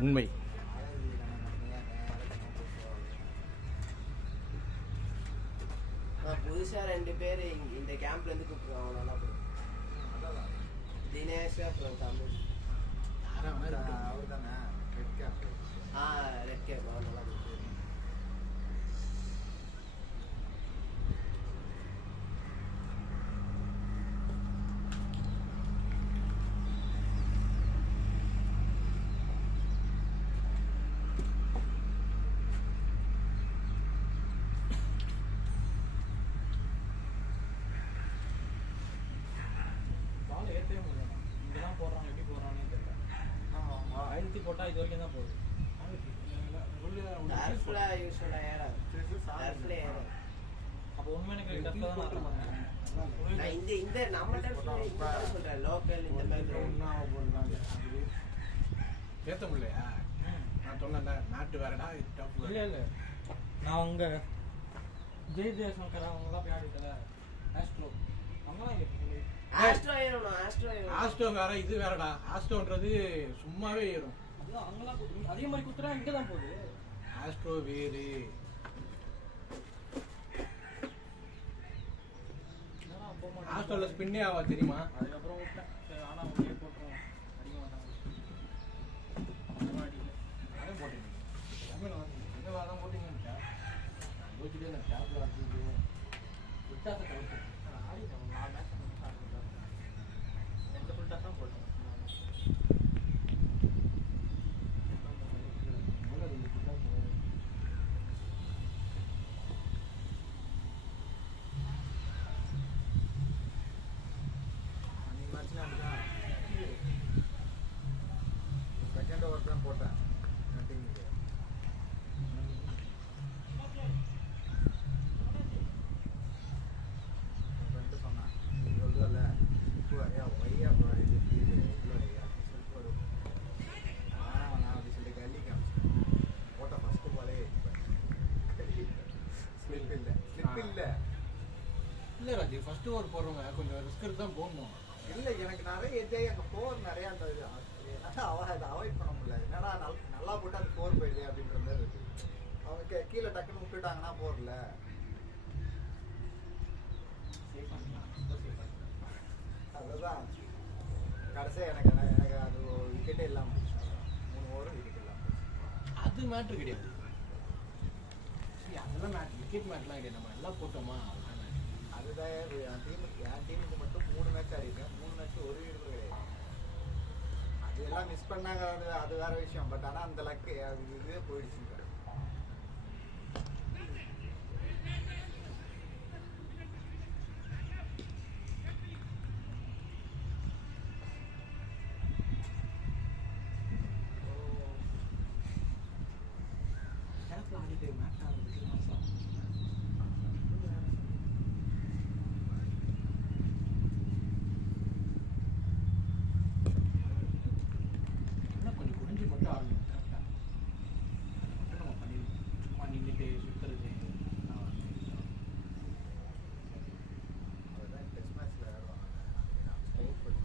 உண்மை. புதுசா 2 பேர் இந்த கேம்ப்ல இருந்து கூப்பிடுறாங்க. நல்லா போகும். தினேஷ் அப்புறம் தமிழ். அவர் தானே ரெட் கேப். ரெட் கேப் நல்லா இருக்கு. போட்டா இது வரைக்கும் தான் போகுது. அப்போ உண்மையான டஃப்ல தான் ஆடுறாங்க. இந்த நம்ம சொல்றேன் லோக்கல் இந்த மாதிரி ஏத்த முடியலையா? நான் சொன்னேன் நாட்டு வேறடா டஃப். இல்ல நான் அவங்க ஜெயசங்கர் அவங்கலாம் போய் ஆடிட்டல ஆஸ்ட்ரோ அவங்கலாம் ஆஸ்ட்ரோ வேற இது வேறடா. ஆஸ்ட்ரோன்றது சும்மாவே ஏறும். அங்கெல்லாம் அதே மாதிரி குத்துறா இங்கே தான் போகுது. ஆஸ்ட்ரோ வேறு. ஆஸ்ட்ரோல ஸ்பின்னே ஆவா தெரியுமா? அதுக்கப்புறம் விட்டேன். சரி ஆனால் அவங்க போட்டுருவோம் அடிக்க மாட்டாங்க. அதே போட்டீங்க எந்த வாரம் போட்டீங்கன்னு யோசிச்சுட்டே இந்த டேப்ல ஆடுறது விட்டாத்த கவுத்து ஆடிட்டோம். 4 மேட்ச் எந்த ஃபுல் டாஸ் தான் போட்டோம். செகண்ட் ஓவர் தான் போட்டேன் டீமுக்கு. ஃப்ரெண்டு சொன்னான் நீ சொல்லுவல இப்போ ஐயா ஒய்யா இது இவ்வளோ ஐயா சொல்லிட்டு நான் அப்படி சொல்லி கல்லி காமிச்சேன். போட்ட ஃபஸ்ட்டு பாலே ஸ்லிப் இல்லை இல்லை ராஜி. ஃபர்ஸ்ட் ஓவர் போடுறவங்க கொஞ்சம் ரிஸ்க் எடுத்து தான் போடணும். இல்லை எனக்கு நிறைய எஜ்ஜாய் அங்கே ஃபோர் நிறையா அந்த என்னால் அதை அவாய்ட் பண்ண முடியல. என்னடா நல்லா போட்டு அது ஃபோர் போயிடுது அப்படின்ற மாதிரி இருக்கு. அவங்க கீழே டக்குன்னு விட்டுட்டாங்கன்னா போடல. அதுதான் கடைசியாக எனக்கு அது விக்கெட்டே இல்லாமல் 3 ஓவரும் விக்கெட் இல்லாமல் அது மேட்ரு கிடையாது. அதெல்லாம் மேட்ச் விக்கெட் மேட்ச்லாம் கிடையாது. நம்ம எல்லாம் போட்டோமா அதுதான் என் டீமுக்கு மட்டும் 3 மேட்ச் ஆடிருக்கேன். 3 மேட்ச் ஒரு வீடு கிடையாது. அது எல்லாம் மிஸ் பண்ணாங்க. அது வேற விஷயம். பட் ஆனால் அந்த லக்கு இதுவே போயிடுச்சு. மேட்ச் ஆடுறதுக்கு மாசம் கொஞ்சம் குடிஞ்சு மட்டும் ஆடணும். கரெக்டாக மட்டும் நம்ம பண்ணிடணும். சும்மா நின்றுட்டு சுற்றுறது அதுதான் டெஸ்ட் மேட்ச்சில் விளையாடுவாங்க. போட்டு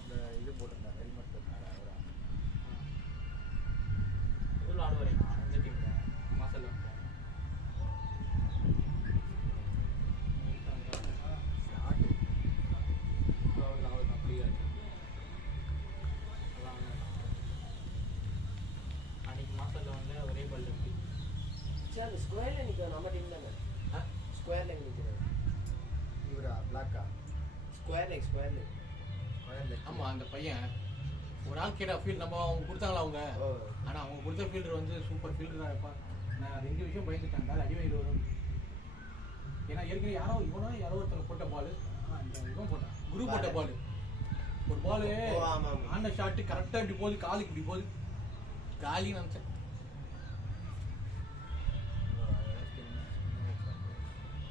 அந்த இது போட்டிருந்தார் ஹெல்மெட் போட்டிருந்தார். அவரா இதில் ஆடுவாரேண்ணா இந்த டீமில் மாசல் அவர் அப்படியா அன்னைக்கு மாசல்ல வந்து ஒரே பால் இருக்கு. சரி ஸ்கொயர்ல நிற்கிறோம். நம்ம டீம் தானே ஸ்கொயர்ல நிற்கிறோம். இவரா பிளாக்கா ஸ்கொயர்ல ஆமாம். அந்த பையன் ஒரு ஆள் கேட்டா ஃபீல்டு நம்ம அவங்க கொடுத்தாங்களா அவங்க. ஆனால் அவங்க கொடுத்த ஃபீல்டர் வந்து சூப்பர் ஃபீல்டர் தான் இருப்பான். நான் 2 விஷயம் பயந்துட்டாங்க. அடிவயிறு வரும். ஏன்னா ஏற்கனவே யாரோ ஒருத்தவங்க போட்ட பால் இந்த இவன் போட்டான். குரு போட்ட பால் ஒரு பால் ஆன ஷாட்டு கரெக்டாக இப்படி போகுது. காலுக்கு இப்படி போகுது. காலின்னு நினச்சேன்.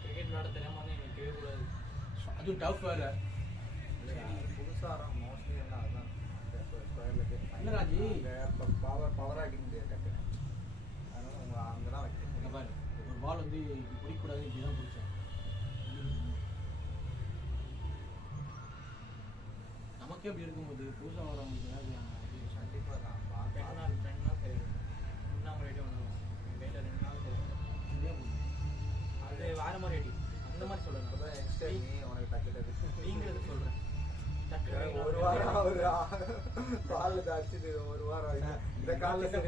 கிரிக்கெட் விளையாட தெரியாமல் எனக்கு தெரியக்கூடாது. அதுவும் டஃப் வேறு. புதுசாக மோஸ்ட்லி என்ன அதுதான் இல்லை ராஜி. பவர் ஆகிங் பால் வந்து இப்படி பிடிக்கக்கூடாது, இப்படி தான் பிடிச்சேன். நமக்கே அப்படி இருக்கும்போது புதுசாக வரவங்களுக்கு ஏதாவது கண்டிப்பாக தான் 2 நாள் சரி 3 நாள் ரெடி பண்ணுவோம். கையில் 2 நாள் சரி சரியா போகுது. அது வேற மாதிரி ரெடி அந்த மாதிரி சொல்லுங்க. அப்போ யங்ஸ்டர் நீ உனக்கு டக்கு டக்கு நீங்கிறது சொல்கிறேன். டக்கு ஒரு வாரம் ஒரு காலில் தாச்சுது, ஒரு வாரம் இந்த காலில் சரி,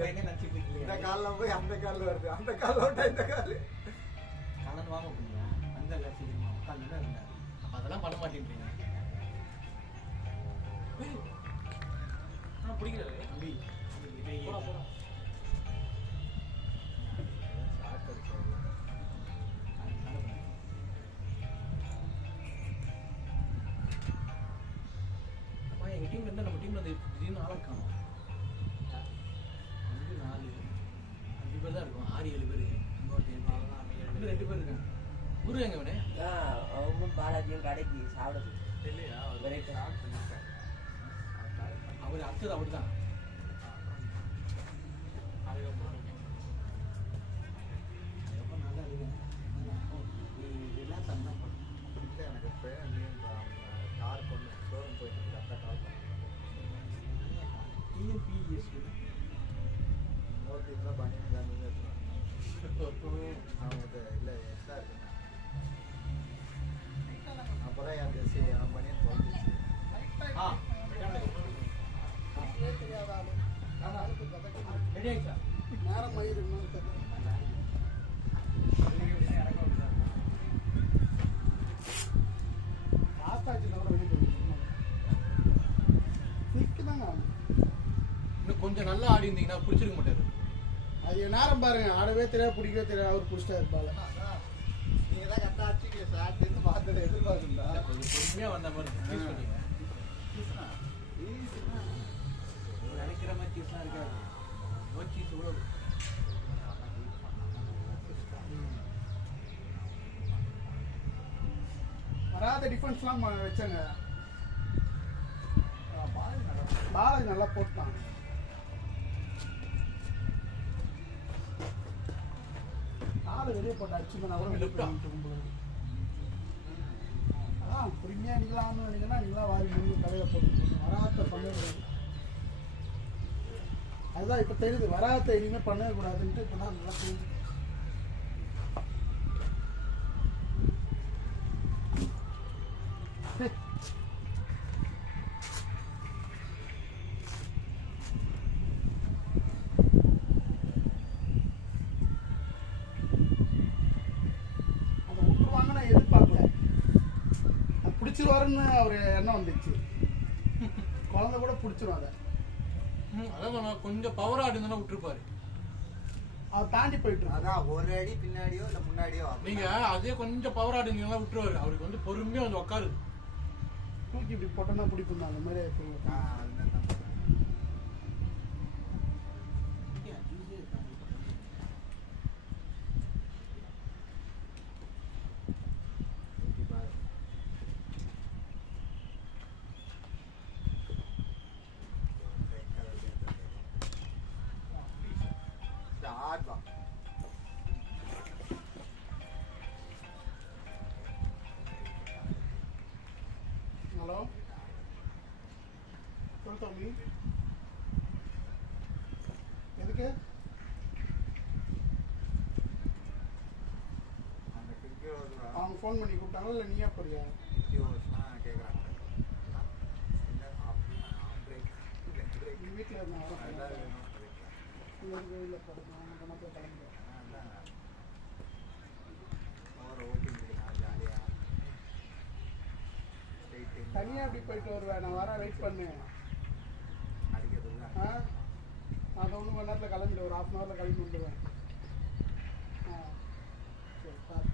இந்த காலில் போய் அந்த காலில் வருது, அந்த காலில் விட்டா இந்த கால் கலந்து வாங்க போனியா அந்த சீக்கிரமா உட்காந்து தான் இருந்தாரு. அப்போ அதெல்லாம் பண்ண மாட்டேன்றீங்க. பிடிக்கிறது தம்பி போடா போடா. எங்கள் டீம்ல இருந்தால் நம்ம டீம்ல திடீர்னு ஆளை காணும். 5 4 5 பேர் தான் இருக்கும். 6 7 பேர் இன்னும் 2 பேர் இருக்காங்க. குரு எங்க வேணே அவங்களும் பாலாஜியும் கடைக்கு சாப்பிட இல்லையா அவர் அடுத்தது அவர் தான். அதுக்கப்புறம் அதுக்கப்புறம் நல்லா இருக்கேன். ரிலாக்ஸ் ஆனால் இல்லை எனக்கு கார் கொண்டு ஷோரூம் போயிட்டு கரெக்டாக கால் பண்ணேன். டிஎன்பிஎஸ் இன்னொரு இதில் பனியன் காமிங்க அவங்களுக்கு இல்லை எக்ஸ்ட்ரா இருக்குங்க. அப்புறம் என் ட்ரெஸ்ஸு என் பனியன் போட்டுச்சு. ரெடி ஆயிடுச்சா? நேரம் மயிர் என்னன்னு தெரியல. ஆத்தாச்சு தவிர வெளியே போயிருக்கோம். சிக்குதாங்க. இன்னும் கொஞ்சம் நல்லா ஆடி இருந்தீங்கன்னா பிடிச்சிருக்க மாட்டாரு. ஐயோ நேரம் பாருங்க, ஆடவே தெரியாது பிடிக்கவே தெரியாது, அவர் பிடிச்சிட்டா இருப்பாள். நீங்கள் தான் கரெக்டாக ஆச்சு சாப்பிட்டு பார்த்துட்டு எதிர்பார்க்குறா. கொஞ்சம் பொறுமையாக வந்த மாதிரி யூஸ் பண்ணீங்க. நினைக்கிற மாதிரி சீஸ்லாம் இருக்காது. நோ சீஸ் இவ்வளோ. வராத டிஃபென்ஸ்லாம் வச்சாங்க. பாலாஜி நல்லா போட்டான். ஆளு வெளியே போட்டு அடிச்சுக்கணும். அவரும் வெளியே போயிட்டு அதான் பொறுமையாக அடிக்கலாம்னு நினைக்கிறேன்னா நீங்களாம் வாரி முடிவு கலையில் போட்டு வராத பண்ணக்கூடாது. அதுதான் இப்போ தெரியுது, வராத இனிமேல் பண்ணக்கூடாதுன்ட்டு இப்போ தான் நல்லா தெரியுது. அதை விட்டுருவாங்கன்னு எதிர்பார்க்கல. அது பிடிச்சிருவாருன்னு அவர் எண்ணம் வந்துச்சு. குழந்தை கூட பிடிச்சிரும் அதை. அதான் கொஞ்சம் பவர் ஆடுனா விட்டுருப்பாரு. அவர் தாண்டி போயிட்டு இருக்கு. அதான் ஒரு அடி பின்னாடியோ இல்லை முன்னாடியோ நீங்க அதே கொஞ்சம் பவர் ஆடுனீங்கன்னா விட்டுருவாரு. அவருக்கு வந்து பொறுமையா வந்து உட்காரு. தூக்கி இப்படி போட்டோம்னா பிடிக்கும். அந்த மாதிரி ஹலோ சொல் தம்பி, எதுக்கு அந்த கிரிக்கெட் அவங்க ஃபோன் பண்ணி கூப்பிட்டாங்களா இல்லை நீயா போறியா? கேட்குறாங்க நீ வீட்டில் இருந்தாங்க வேணும் இல்லை படுக்கணும் அவங்க கணக்கில் கிளம்புறேன். தனியாக அப்படி போயிட்டு வருவேன். நான் வர வெயிட் பண்ணு. ஆ நான் 1 மணி நேரத்தில் கிளம்பிடுவேன். ஒரு 1/2 hourல கிளம்பி வந்துடுவேன். ஆ சரி சார்.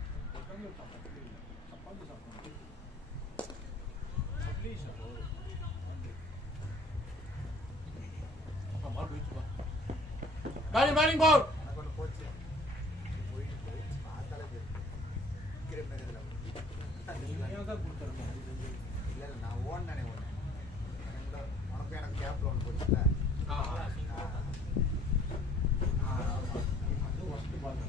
பேட்டிங் பவுல். எனக்கு ஒன்று போச்சு போயிட்டு போய் பார்த்தாலே தெரியும் விற்கிற மாதிரி இதில் தான் கொடுத்துருங்க. இல்லை இல்லை நான் ஓடினே உனக்கும் எனக்கு கேப்பில் ஒன்று போச்சுல்ல. அது ஃபஸ்ட்டு பாருங்க.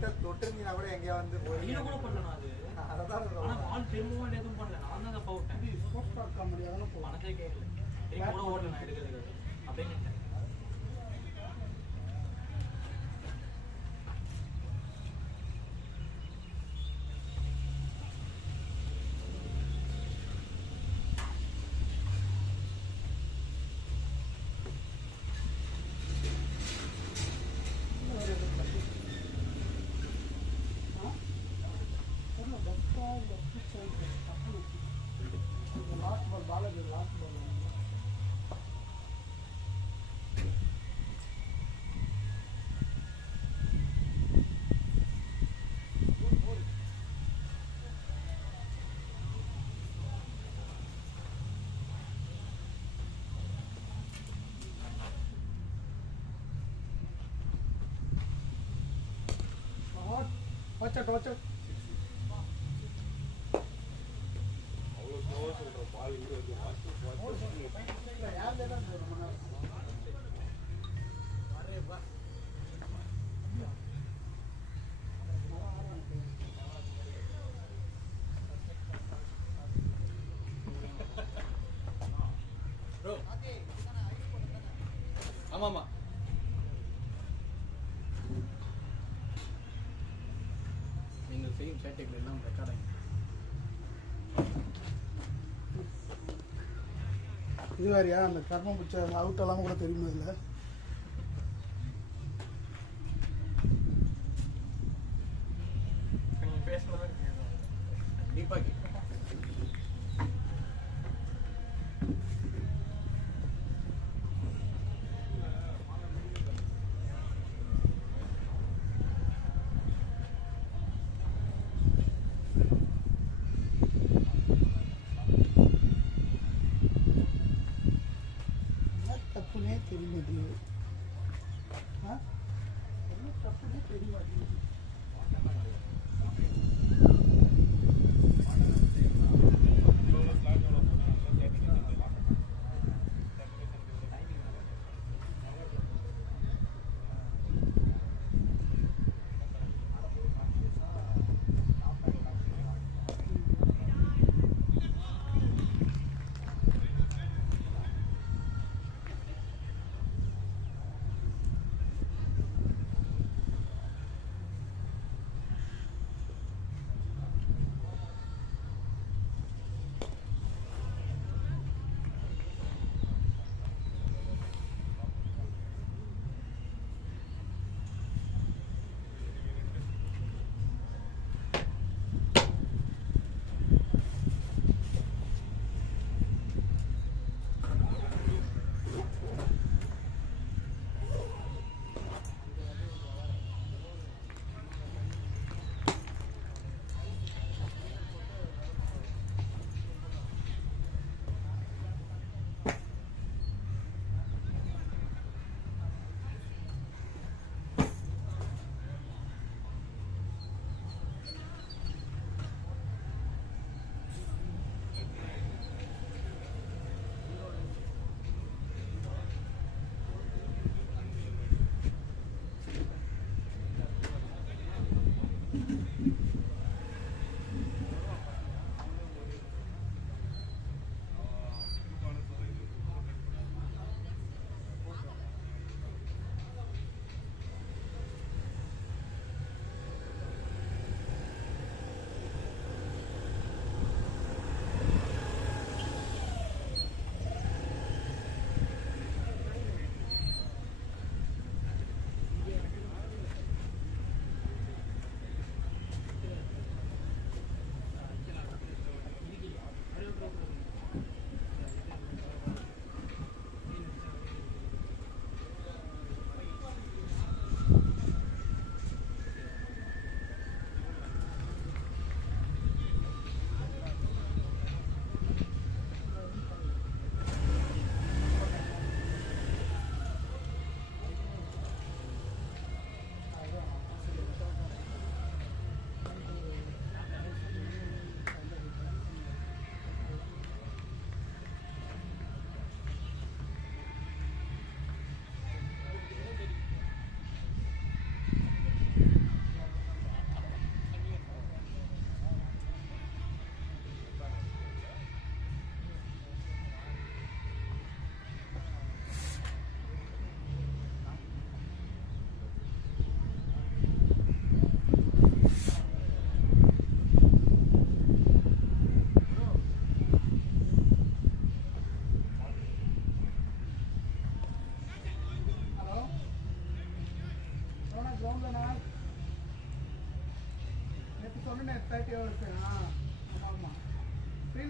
லைட்டா தொட்டிருந்தீங்கன்னா கூட எங்கேயா வந்து வெளியில கூட பண்ணலாம் அது. அதான் ஆனா பால் திரும்பவும் எதுவும் பண்ணல. நான் தான் தப்பா விட்டேன். ஸ்போர்ட்ஸ் பார்க் காமெடி அதெல்லாம் போகலாம். மனசே கேட்கல. திரும்பி கூட ஓடல நான் எடுக்கிறதுக்கு. அப்படியே நின்னுட்டேன். Last ball Balaji last ball watch out. Bro ஆமாம்மா நீங்கள் செய்யும் சேட்டைகள் எல்லாம் ரெக்கார்ட் ஆகி இது வேறையா அந்த கர்மம் பிடிச்ச அவுட் எல்லாம் கூட தெரியுமா இல்லை நீங்க பேசுனது கண்டிப்பாக தப்புனே தெரிய மாட்டேங்குது என்ன தப்புனே தெரிய மாட்டேங்குது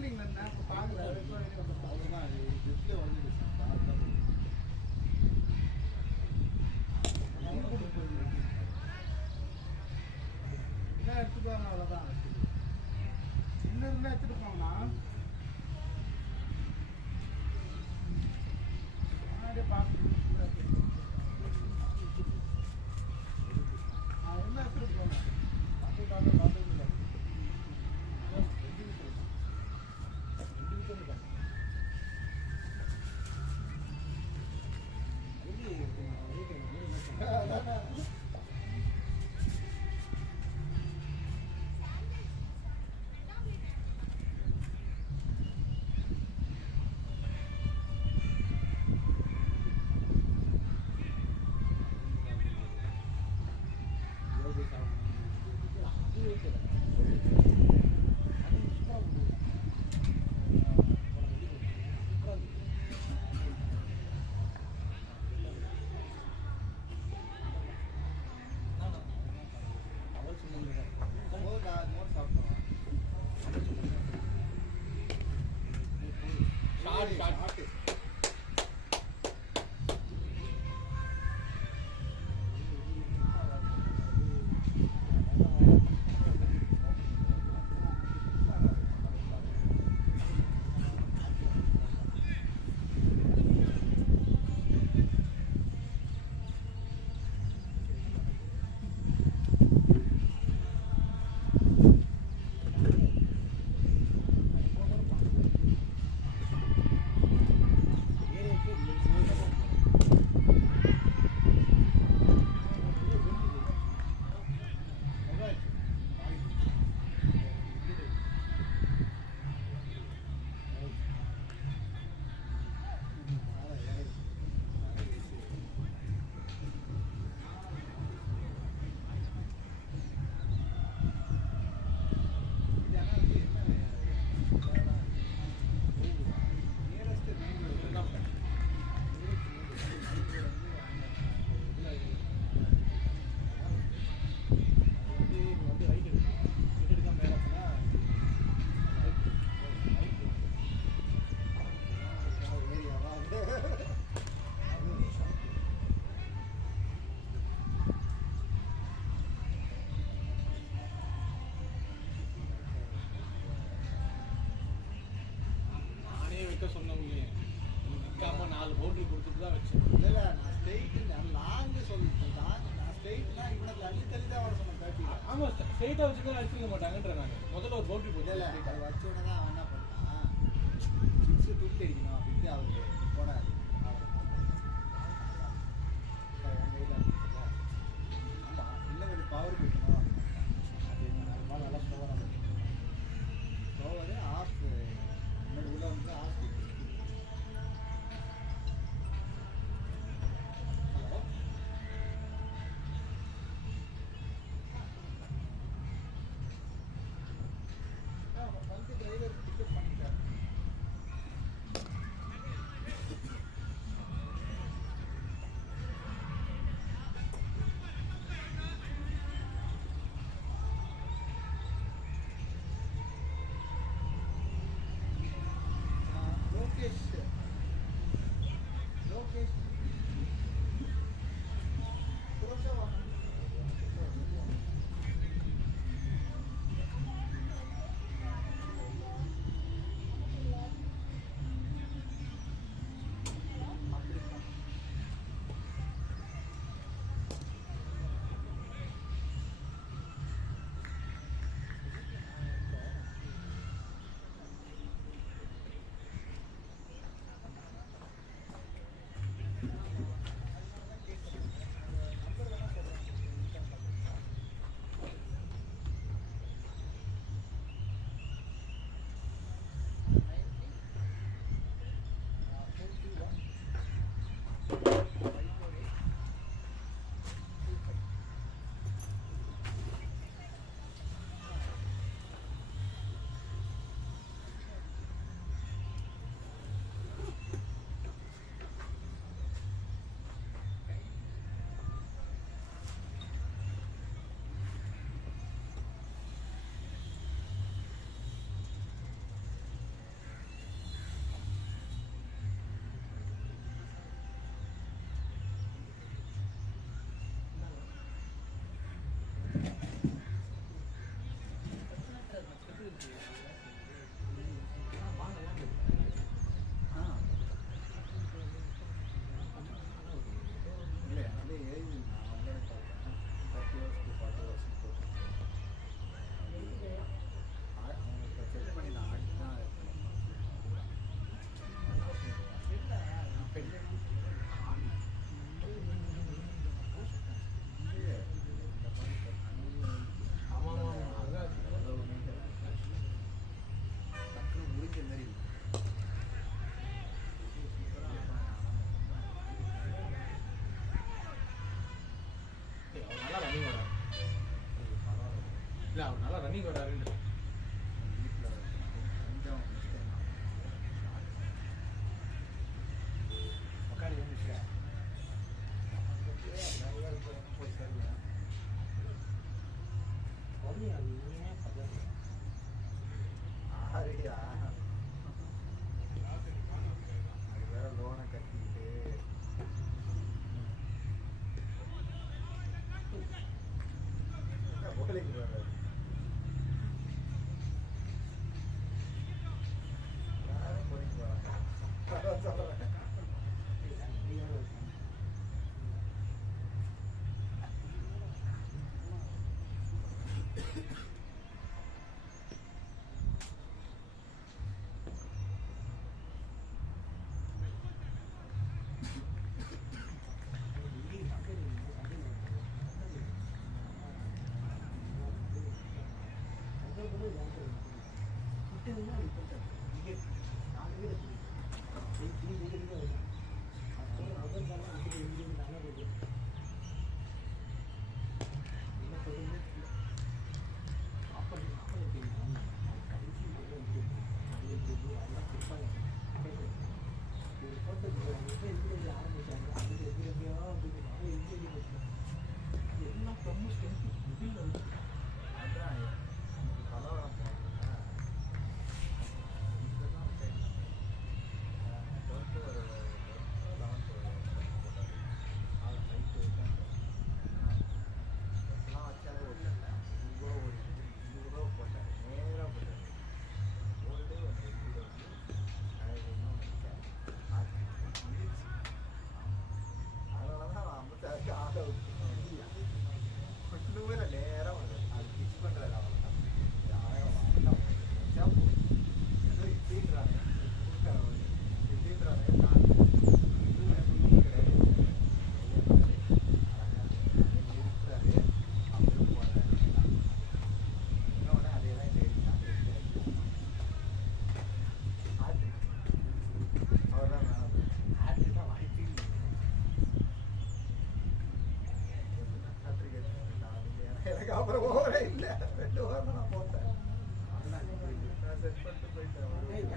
ஃபீல்டிங்ல இருந்தேன் இப்போ பார்க்கல அவ்வளோதான் டிஸ்பிளே வந்துடுச்சு என்ன எடுத்துட்டு வாங்க அவ்வளோதான் சின்ன இருந்தால் எடுத்துட்டு போங்கண்ணா அப்படியே பார்த்து என்ன எடுத்துட்டு போங்க சொன்னவங்க நிற்காம 4 பவுண்டரி கொடுத்துட்டு தான் வச்சேன். இல்லை நான் ஸ்ட்ரெயிட்டு லாங்கு சொல்லிட்டேன். நான் ஸ்ட்ரெயிட்னா இவனை தள்ளி தள்ளி தான் வர சொன்னேன் பேட்டியில். ஆமாம் ஸ்ட்ரெயிட்டாக வச்சுதான் அடிச்சிருக்க மாட்டாங்கன்ற நான் முதல்ல ஒரு பவுண்டரி போட்டு இல்லை அது வச்சோடனே தான் அவன் என்ன பண்ணான், சிக்ஸு தூக்கி அடிக்கணும் அப்படின்ட்டு அவருக்கு போனார். ஆமாம் இன்னும் கொஞ்சம் பவர் கொடுக்கணும் அது நல்லா ஸ்லோவாக ஸ்லோவர் ஆஃப் இன்னொரு உள்ள வந்து ஆஃப்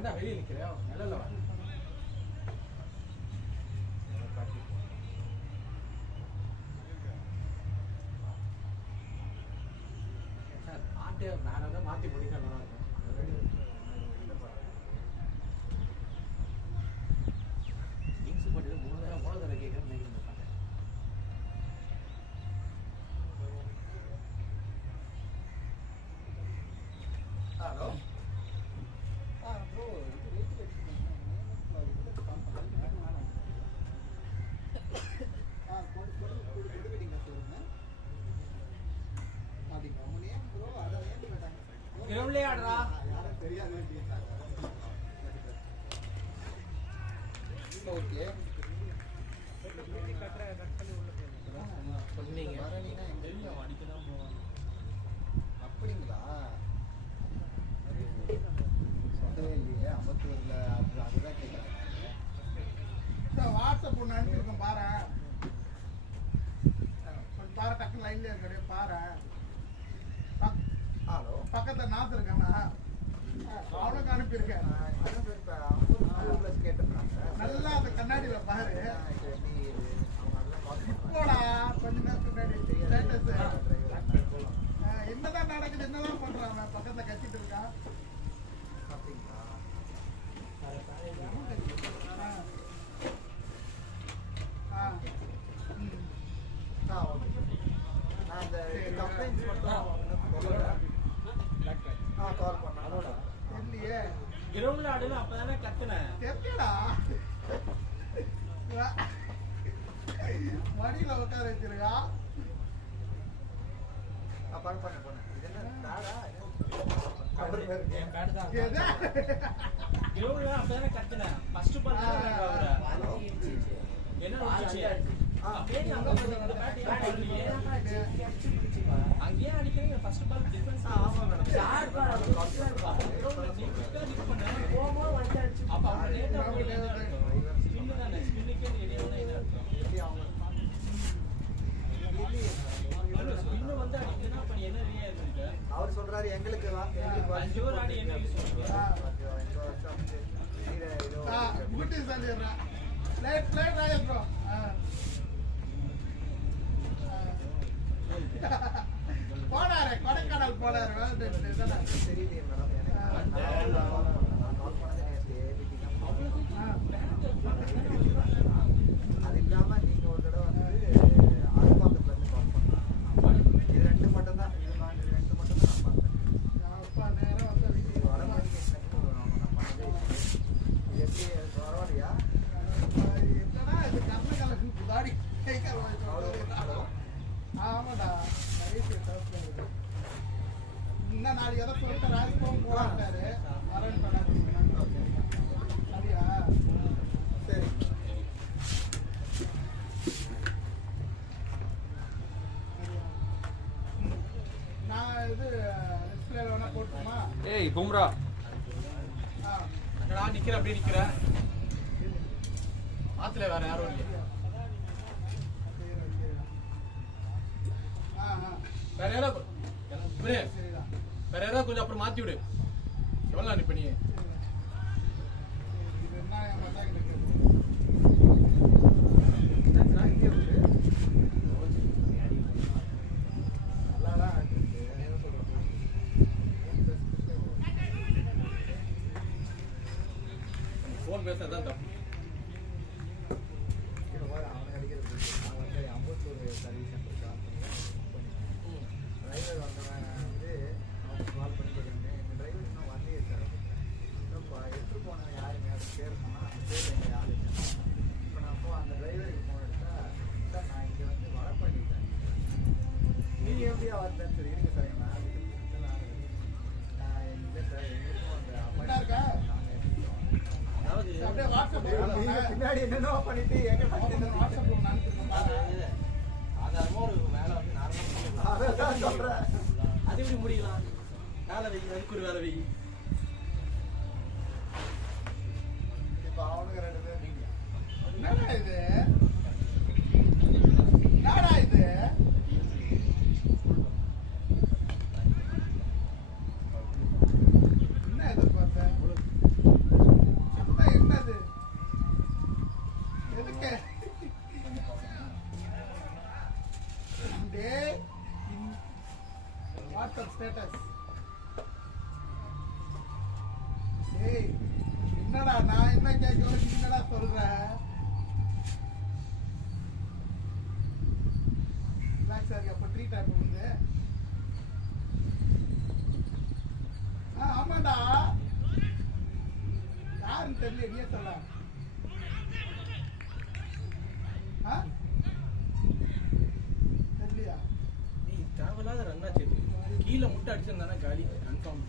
ஏன்டா வெளியே நிக்கிறியா நல்லல வா சார் ஆட்டே நான் அதை மாத்தி படிக்க நல்லா இருக்கும் இன்ஸ் பண்ணி 3 தடவை கேட்கறேன் நினைக்கிறேன் ஹலோ ப்ரோ இது ரேட் கொடுக்குறீங்களா சொல்லுங்க அப்படிங்களா உங்க நேம் ப்ரோ அதை நேம் கேட்டாங்க கிரவுண்ட்லயே ஆடுறா யாரும் தெரியாது ஓகே சொன்னீங்க வரணினா எங்க அடிக்க தான் போவாங்க அப்படிங்களா சொல்லவே இல்லையே அம்பத்தூர்ல அதுதான் கேட்குறேன் வாட்ஸ்அப் ஒன்று அனுப்பியிருக்கேன் பாரு பாரு டக்குனு லைன்லேயே இருக்க பாரு ஹலோ பக்கத்தில் நாத்து இருக்கானா அவனுக்கு அனுப்பியிருக்கேன் ப்ளஸ் கேட்டிருந்தாங்க நல்லா அந்த கண்ணாடியில் பாரு போடா கொஞ்ச நேரத்துக்கு முன்னாடி ஸ்டேட்டஸ் என்னதான் நடக்குது என்னதான் பண்றான் அவன் பக்கத்துல கத்திட்டு இருக்கான் இல்லையே கிரவுண்ட்ல ஆடுல அப்பதானே கத்துனேன் தெரியடா மடியில உட்கார வச்சிருக்கா கிரவுண்ட்ல அப்பதானே கத்துனேன் ஃபர்ஸ்ட் பால் என்ன அங்கேயே அடிக்கிறீங்க ஃபர்ஸ்ட் பால் டிஃபென்ஸ் அப்ப அவங்க லேட்டா ஸ்பின் தானே ஸ்பின்னுக்கே ஸ்பின் வந்து அடிக்கணும் அப்ப என்ன ரெடியா இருக்கு அவர் சொல்றாரு எங்களுக்கு 5 ஓவர் ஆடி என்ன யூஸ் குட்டி சொல்லிடுறேன் பிளேட் ராயல் ப்ரோ போனாரு கொடைக்கானல் போனாரு தெரியலையே மேடம் எனக்கு கால் பண்ணதே அது இல்லாம நீங்க ஒரு தடவை வந்து ஆழ்பாக்கத்துல இருந்து கால் பண்ணலாம் இது ரெண்டு மட்டும் தான் இது ரெண்டு மட்டும் தான் நான் பார்த்தேன் அப்பா நேரம் வந்து இது வர மாதிரி நான் பண்ணதே இது எப்படி பரவாயில்லையா என்னடா இது கர்ணகாலுக்கு புதாடி கை கால் ஹலோ ஆமாடா இன்னும் நாளைக்கு எதை சொல்லிட்டு ராஜ்பவன் போறாரு வரேன் சரியா சரி நான் இது டிஸ்பிளேல வேணா போட்டுமா ஏய் பும்ரா நான் நிக்கிறேன் அப்படியே நிக்கிறேன் ஆத்துல வேற யாரும் இல்ல வேற யாராவது வேற யாராவது கொஞ்சம் அப்புறம் மாத்தி விடு எவ்வளவு அனுப்பி நீ இது என்ன என் மத்தா கிட்ட போன் பேசுறதுதான் தப்பு அவனை அடிக்கிறது நான் வந்து அம்பத்தூர் சர்வீஸ் சென்டர் டிரைவர் வந்தவன் வந்து அவங்க கால் பண்ணி கேட்குறேன் எங்கள் டிரைவர் இன்னும் வரலையே சார் இன்னும் எடுத்துகிட்டு போனவன் யாருங்க அது பேர் சொன்னால் அந்த பேர் எங்கள் யாரு இப்போ நான் அந்த டிரைவருக்கு ஃபோன் எடுத்தா சார் நான் இங்கே வந்து வர பண்ணிட்டேன் நீங்கள் எப்படியா வரலன்னு சரி இருங்க சார் நான் இல்லை சார் எங்களுக்கும் அந்த என்ன இருக்கா அதாவது அப்படியே வாட்ஸ்அப் பின்னாடி என்னென்ன பண்ணிட்டு எங்க வாட்ஸ்அப் ஒன்று அனுப்பியிருக்கேன் சாதாரணமா ஒரு வேலை வந்து நார்மலா அதான் சொல்றேன் அது எப்படி முடியலாம் வேலை வை அதுக்கு ஒரு வேலை வை இப்போ அவனுக்கு 2 பேர் என்னடா இது என்னடா இது என்ன எதிர்பார்த்தேன் நான் என்ன கேட்கல நீ என்னடா சொல்ற ரிலாக்ஸா இருக்கு அப்ப ட்ரீட் ஆப் வந்து ஆமாடா யாருன்னு தெரியல நீயே சொல்ல தெரியலையா நீ தேவையில்லாத ரன் ஆச்சு கீழே முட்டை அடிச்சிருந்தானா காலி கன்ஃபார்ம்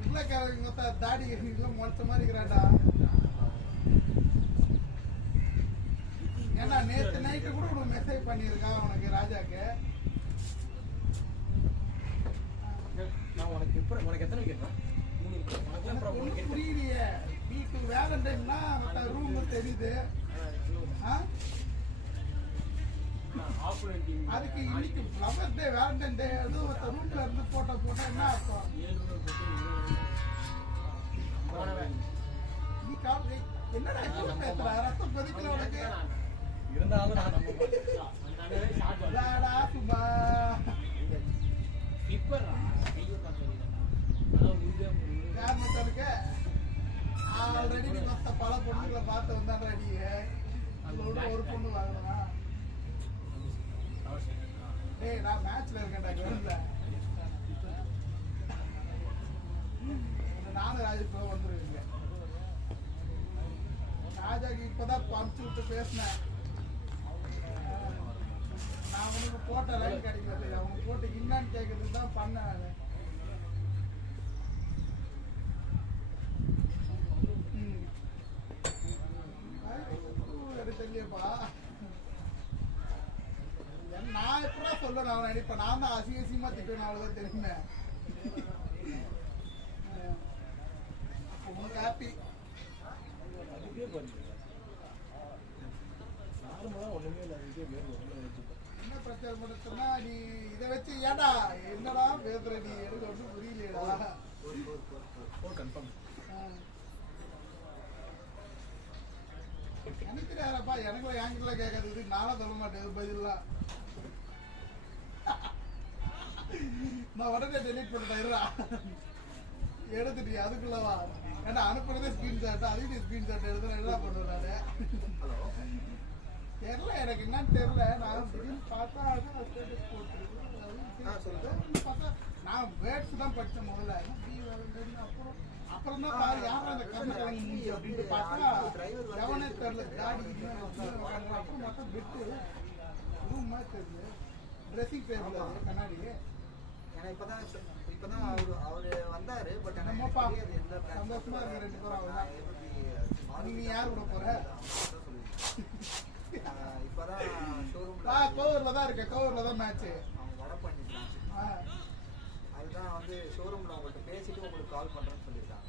உருளைக்கிழங்கு மொத்த தாடி எல்லாம் முளைச்ச மாதிரி இருக்கிறான்டா ஏன்னா நேற்று நைட்டு கூட உனக்கு மெசேஜ் பண்ணியிருக்கான் உனக்கு ராஜாக்கு நான் உனக்கு இப்போ உனக்கு எத்தனை விக்கெட் உனக்கு ஒன்றும் புரியலையே வீட்டு வேலண்டைன்னா மற்ற ரூம் தெரியுது அதுக்கு இன்னைக்கு ஃப்ளவர் டே வேலண்டைன் டே எதுவும் மற்ற ரூம்ல இருந்து போட்டா என்ன அர்த்தம் நீ காப்பி என்னடா பேசுற ரத்தம் கொதிக்கல உனக்கு இருந்தாலும் நான் சும்மா யார் மத்தனுக்கு ஆல்ரெடி நீ மொத்த பல பொண்ணுங்களை பார்த்து வந்தான் ரெடி அதோட ஒரு பொண்ணு வாங்கணுமா டேய் நான் மேட்ச்ல இருக்கேன்டா கிரவுண்ட்ல நானும் ராஜு இப்போ வந்துருவீங்க ராஜாக்கு இப்பதான் பம்ச்சு விட்டு பேசினேன் நான் அவனுக்கு போட்ட லைன் கிடைக்கல அவங்க போட்டு என்னன்னு கேட்கறதுக்கு தான் பண்ணேன் தெரியப்பா நான் எப்படா சொல்லணும் அவன் நினைப்பேன் நான் தான் அசிங்கமா திட்டுவேன் அவ்வளவுதான் தெரியுமே உனக்கு ஹாப்பி அதுக்கே பண்ணு நார்மலாக ஒன்றுமே இல்லை அதுக்கே வேறு என்ன பிரச்சனை பண்ணுறதுன்னா நீ இதை வச்சு ஏடா என்னடா பேசுற நீ எனக்கு ஒன்றும் புரியலையடா கன்ஃபார்ம் எனக்கு தெரியாதப்பா எனக்கு ஏங்கிட்ட கேட்காது நானும் சொல்ல மாட்டேன் பதிலாம் நான் உடனே டெலிட் பண்ணிட்டேன் எடுத்துட்டு அதுக்குள்ளவா ஏன்னா அனுப்புறதே ஸ்கிரீன்ஷாட் அதையும் நீ ஸ்கிரீன்ஷாட் எடுத்து என்ன பண்ணுவேன் நான் தெரியல எனக்கு என்னன்னு தெரியல நான் திடீர்னு பார்த்தா ஸ்டேட்டஸ் போட்டுருக்கு பார்த்தா நான் வேர்ட்ஸ் தான் படித்தேன் முதல்ல அப்புறம் தான் பாரு யாரும் அந்த கண்ணக்கிழங்கு மூஞ்சி அப்படின்ட்டு பார்த்தா எவனே தெரியல காடி அப்புறம் மட்டும் பெட்டு ரூம் மாதிரி தெரியல ட்ரெஸ்ஸிங் டேபிள் அது கண்ணாடி ஏன்னா இப்பதான் அவரு வந்தாரு பட் நம்மப்பா சந்தோஷமா இருக்கு ரெண்டு பேரும் அவன் நீ யார் கூட போற இப்பதான் கோவூர்ல தான் இருக்க கோவூர்ல தான் மேட்ச் அவங்க வட பண்ணிட்டாங்க அதுதான் வந்து ஷோரூம்ல உங்கள்கிட்ட பேசிட்டு உங்களுக்கு கால் பண்றேன்னு சொல்லியிருக்காங்க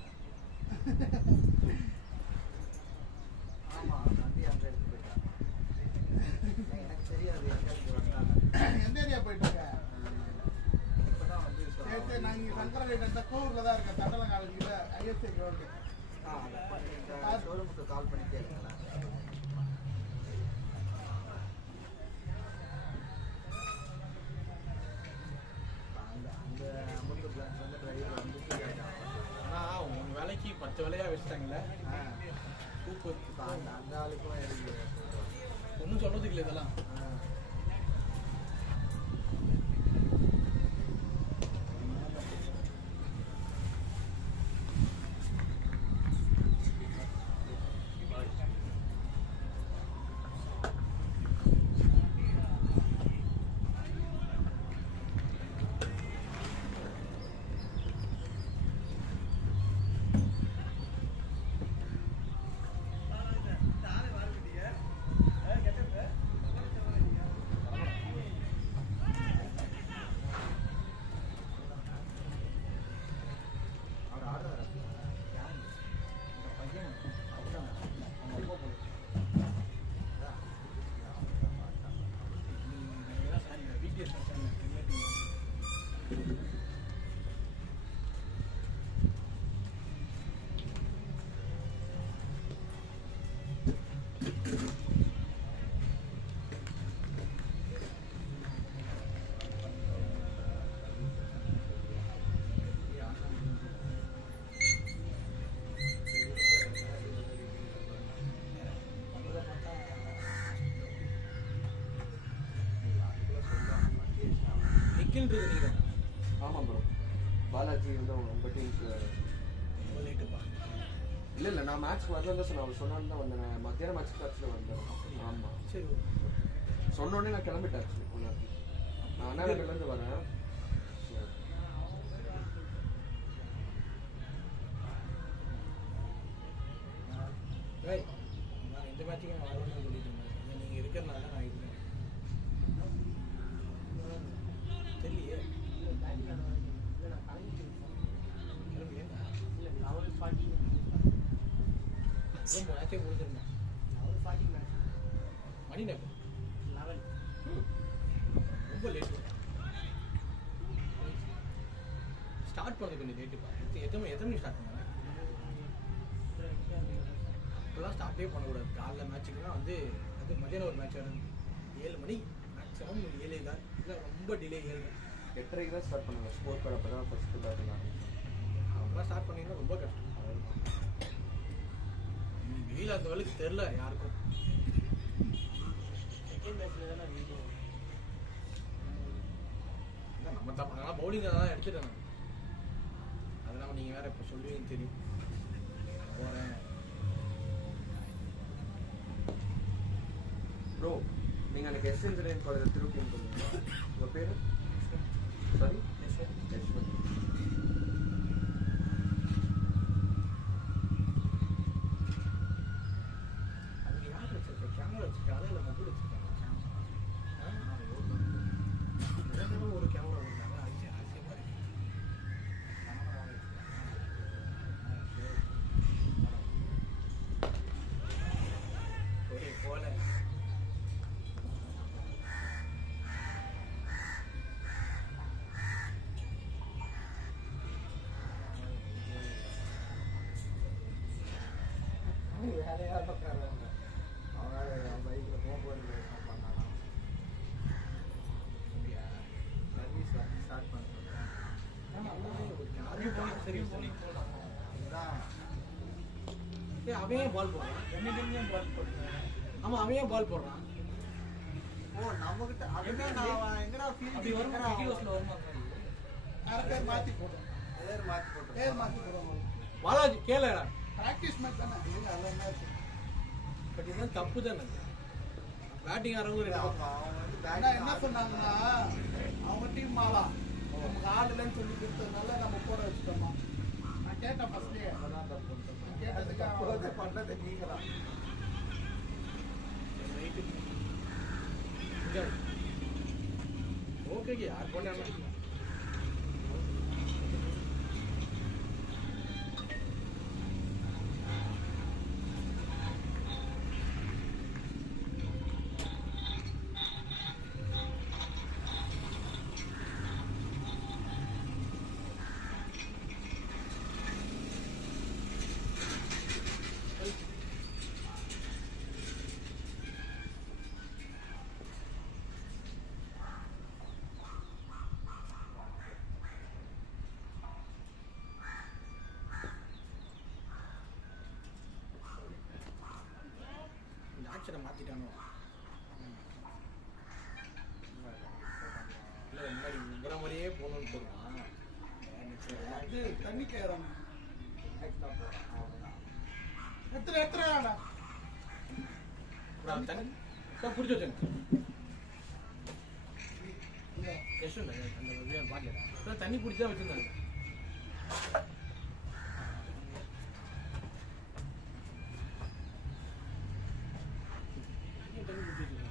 ஆமா நம்பி அந்த இடத்துக்கு போயிட்டாங்க எனக்கு தெரியாது எந்த ஏரியா போயிட்டு இருக்க இப்பதான் வந்து சரி நான் இங்க சங்கரன் கோவூர்ல தான் இருக்கேன் தண்டலம் காலேஜ்ல ஐஎஸ்ஐ கிரவுண்டு ஷோரூமுக்கு கால் பண்ணி கேளுங்களேன் ஆனால் உங்கள் வேலைக்கு 10 வேலையாக வச்சுட்டாங்களே சூப்பர் அந்த ஆளுக்கும் ஒன்றும் சொல்கிறதுக்கு இல்லை இதெல்லாம் நிற்கின்றது நீங்கள் ஆமாம் ப்ரோ. பாலாஜி வந்து உங்கள் டீமுக்கு லேட்டுப்பா. இல்லை நான் மேட்ச் வரல தான் சொன்னேன். அவர் சொன்னான்னு தான் வந்தேன். மத்தியானம் மேட்ச்சுக்கு ஆக்சுவலாக வந்தேன். ஆமாம் சரி சொன்னோடனே நான் கிளம்பிட்டேன் ஆக்சுவலி. நான் அண்ணாநகர்லேருந்து வரேன். ஏய் நான் இந்த மேட்சுக்கு நான் வரணும்னு சொல்லிட்டு இருந்தேன். நீங்கள் இருக்கிறனால நான் இருக்கேன். தெரியலையே மேட்சே கொடுத்துருந்தேன். மணி நேரம் ரொம்ப லேட்டு. ஸ்டார்ட் பண்ணது கொஞ்சம் லேட்டுப்பா. எத்தனை மணி ஸ்டார்ட் பண்ணாங்க? இப்போலாம் ஸ்டார்ட்டே பண்ணக்கூடாது. காலைல மேட்சுக்குலாம் வந்து அது மதியானம் ஒரு மேட்ச் வரும் 7 மணி மேக்ஸிமம் 7 தான். இல்லை ரொம்ப டிலே 7. 8:30 தான் ஸ்டார்ட் பண்ணுங்க. ஸ்கோர் கார்டு அப்போ தான் ஃபஸ்ட்டு பேட்டிங் ஆரம்பிச்சோம். அவங்களாம் ஸ்டார்ட் பண்ணிங்கன்னா ரொம்ப கஷ்டம். வெயில் அந்த வேலைக்கு தெரில யாருக்கும். இல்லை நம்ம தப்பு. அதனால் பவுலிங் தான் எடுத்துட்டேன் நான். அதெல்லாம் நீங்கள் வேறு இப்போ சொல்லுவீங்கன்னு தெரியும். போகிறேன் ப்ரோ. நீங்கள் அன்றைக்கி எஸ் இன்ஜினியரிங் காலேஜ் திருப்பி பண்ணுவீங்க. உங்கள் பேர் சாரி யஷ்வந்த். அதுக்கு யார் வச்சிருக்கேன்? கேமரா வச்சுருக்கேன். அதில் இல்லை மொபைல் வச்சுருக்கேன். ஒரு கேமரா கொடுத்தாங்க. ஆச்சரியமாக இருக்கு. போல வேலையாக பார்க்குறாங்க. அவன் பைக்கில் போகும்போது பண்ணானா சர்வீஸ் ஸ்டார்ட் பண்ண சொல்கிறேன். சரி அதுதான் அவன் ஏன் பால் போடுறான்? என்னையும் பால் போட்டுருக்கேன். ஆமாம் அவன் ஏன் பால் போடுறான்? ஓ நம்மகிட்ட அதுதான் நான் எங்கடா அப்படி வரும் வீடியோஸில் வருமா? நிறைய பேர் மாற்றி போடுறோம். பேர் மாற்றி போட்டு பேர் மாற்றி போடுறோம். பாலாஜி கேளடா. ப்ராக்டிஸ் மேட்ச் தானே இல்லை அதில் என்ன இருக்கு? பட் இதுதான் தப்பு தானே. பேட்டிங் ஆடுறவங்க அவன் வந்து ஆனா என்ன சொன்னாங்கன்னா அவங்க டீம் மாலா நமக்கு ஆடலன்னு சொல்லி கொடுத்ததுனால நம்ம போட வச்சுட்டோமா. நான் கேட்டேன் ஃபர்ஸ்ட்லேயே. கேட்டதுக்கு அவன் பண்ணது நீங்களா ஓகே யார் போட்டாங்க? ஆக்சரை மாற்றிட்டானோ? இல்லை முன்னாடி உங்களை மாதிரியே போகணுன்னு போடுவான். இது தண்ணி கேரம் எத்தனை தண்ணி பிடிச்சி வச்சேன். யஷ்வந்த் அந்த பாட்டிலா தண்ணி பிடிச்சி தான் வச்சுருந்தாங்க. தண்ணி பிடிச்சி வச்சுருக்காங்க.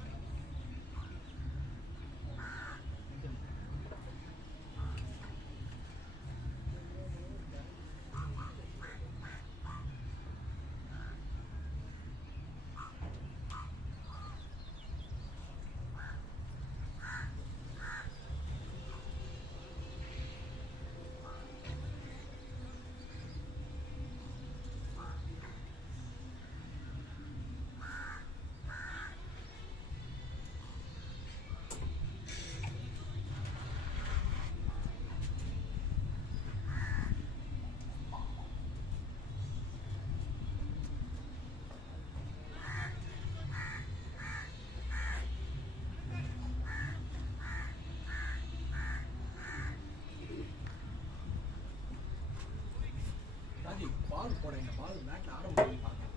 போட இந்த பால் பேட்டில் ஆட முடியும் பார்க்கலாம்.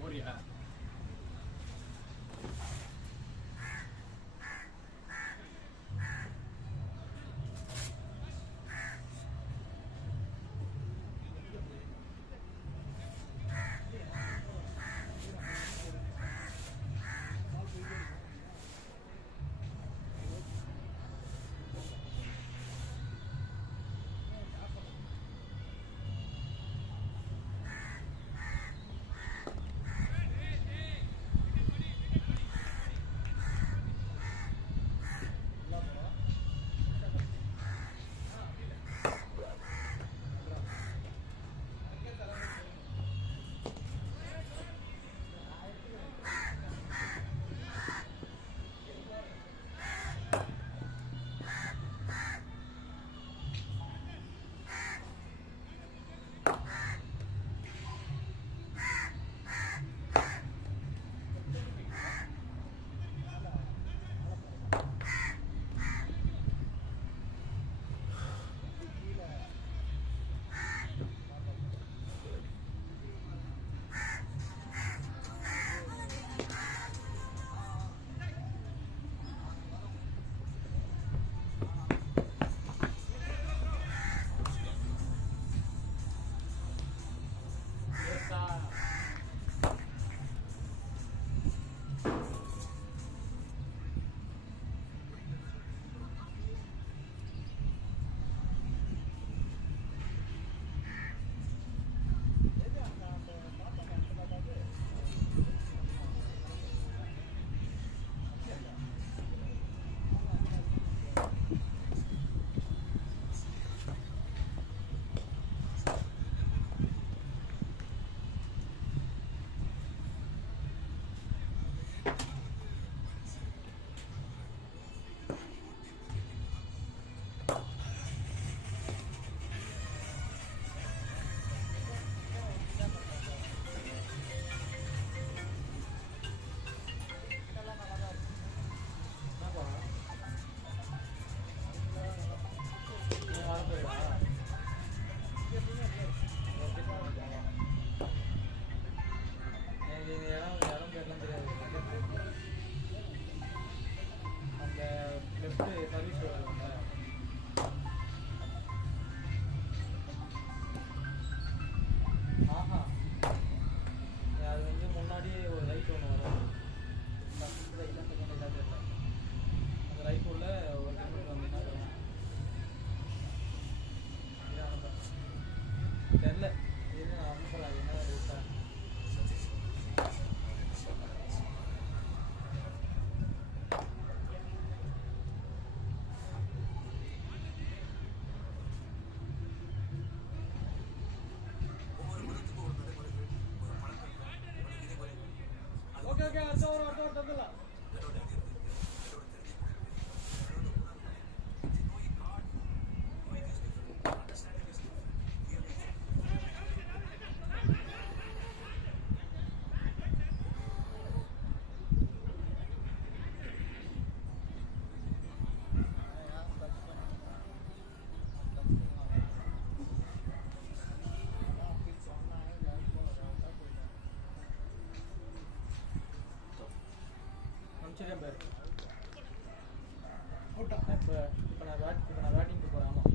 ஓடியா தெரியல இது நான் அனுப்புறேன் அது என்ன ரூட்டா ஓகே ஓகே அடுத்த ஒரு தந்துடலாம் அனுப்பிச்சிட்டேன் பேர் அவுட்டா இப்போ நான் பேட்டிங்க்கு போகிறேன் ஆமாம்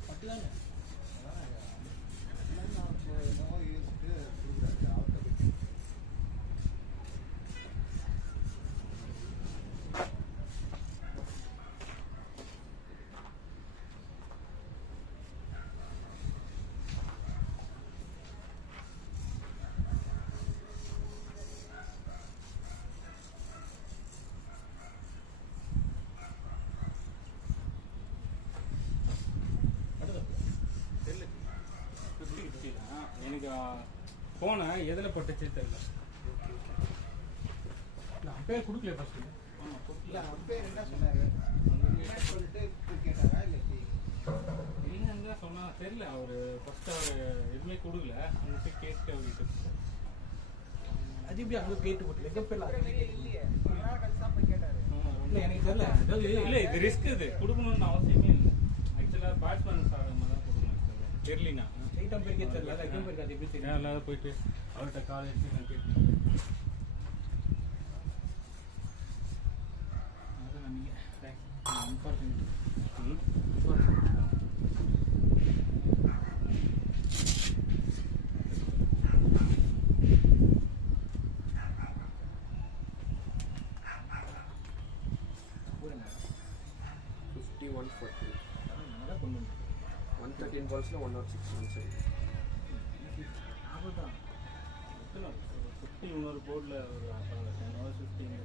பட்டு தானே போனேன் எதில் பட்டுச்சு தெரியல. இல்லை அம்பையர் கொடுக்கல ஃபஸ்ட்டு. இல்லை அம்பையர் என்ன சொன்னாரு சொல்லிட்டு கேட்டாரா இல்லை இல்லைன்னு தான் சொன்னா தெரியல. அவர் ஃபர்ஸ்ட் அவர் எதுவுமே கொடுக்கல. அங்கே போய் கேட்டு அவர்கிட்ட அது எப்படி அங்கே கேட்டு போட்டு லெக்கம் பேர்ல இல்லையே கொஞ்ச நேரம் கழிச்சு தான் போய் கேட்டாரு. இல்லை எனக்கு தெரியல. அதாவது இல்லை இது ரிஸ்க். இது கொடுக்கணும்னு அவசியமே இல்லை. ஆக்சுவலாக பேட்ஸ்மேன் ஆகிற தான் கொடுக்கணும். தெரியலண்ணா ஸ்ட்ரைட் அம்பையருக்கே தெரியல. லெக்கம் பேருக்கு அது எப்படி தெரியும்? எல்லாரும் போயிட்டு அவர்கிட்ட கால் எடுத்து நான் கேட்டு அதான் நீங்கள் இம்பார்ட்டன்ட். கொண்டு 113 balls 106 runs. ஆகுதான். இன்னொரு போர்டில் ஒரு 10 hours 15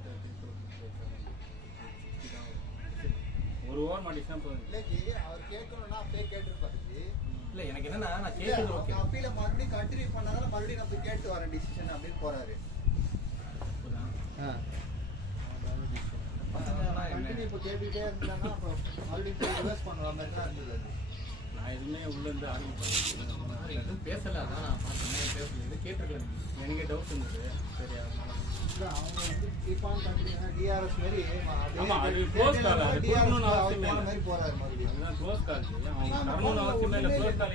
ஒரு ஓவர் மாட்டிச்சுன்னா போதும். இல்லைஜி அவர் கேட்கணும்னா அப்படியே கேட்டுருப்பாரு. இல்லை எனக்கு என்னன்னா நான் கேட்குறது ஓகே. அப்பீல மறுபடியும் கண்டினியூ பண்ணாதான் மறுபடியும் நம்ம கேட்டு வரேன் டிசிஷன் அப்படின்னு போறாரு. கண்டினியூ இப்போ கேட்டுக்கிட்டே இருந்தாங்கன்னா அப்புறம் மறுபடியும் போய் ரிவர்ஸ் பண்ணுற மாதிரி தான் இருந்தது. நான் எதுவுமே உள்ளேருந்து ஆரம்பிப்பேன். எதுவும் பேசலை. அதான் நான் பார்த்தேன் பேசல. இது கேட்டிருக்கேன். எனக்கே டவுட் இருந்தது. சரி அதனால இல்லை அவங்க வந்து கீப்பான் கண்டினியூ டிஆர்எஸ் மாதிரி ஆமாம் அது க்ளோஸ் கால். அது கொடுக்கணும்னு அவசியமே இல்லை. மாதிரி போறாரு மறுபடியும். அதுதான் க்ளோஸ் கால். அவங்க தரணும்னு அவசியமே இல்லை. க்ளோஸ் கால்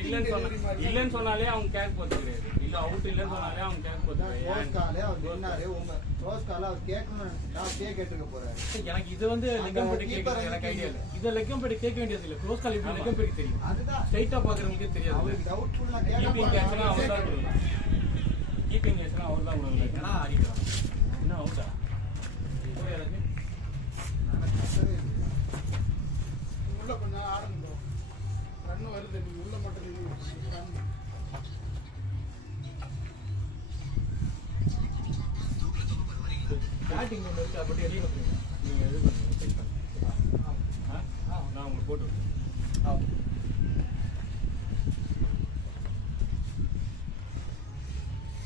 இல்லைன்னு சொன்னாலே அவங்க கேட்க போகிறது கிடையாது. இல்லை அவுட் இல்லைன்னு சொன்னாலே அவங்க கேட்க போகிறது கிடையாது. க்ளோஸ் காலே அவர் சொன்னாரு. உங்க க்ளோஸ் காலை அவர் கேட்கணும்னு அப்படியே கேட்டுக்க போறாரு. எனக்கு இது வந்து லெக்கம் பேடி கேட்கறது எனக்கு ஐடியா இல்லை. இதை லெக்கம் பேடி கேட்க வேண்டியது இல்லை. க்ளோஸ் கால் எப்படி லெக்கம் பேடி தெரியும்? அதுதான் ஸ்ட்ரைட்டாக பார்க்குறவங்களுக்கே தெரியாது. அவருக்கு டவுட்ஃபுல்லாக கீப்பிங் கேட்ச்னா அவர் தான் கொடுக்கலாம். கீப்பிங் கேட்ச்னா அவர் தான் கொடுக்கல. ஏன்னா அடிக்கலாம். என்ன அவுட்டா? உள்ள கொஞ்ச நேரம் ஆடணும். ரன் வருது. நீங்க உள்ள மட்டும் பேட்டிங் ஒன்று இருக்கு. அப்படி வெளியே வந்துருங்க. நீங்கள் இது பண்ணுங்க. நான் உங்களுக்கு போட்டு விட்டுறேன்.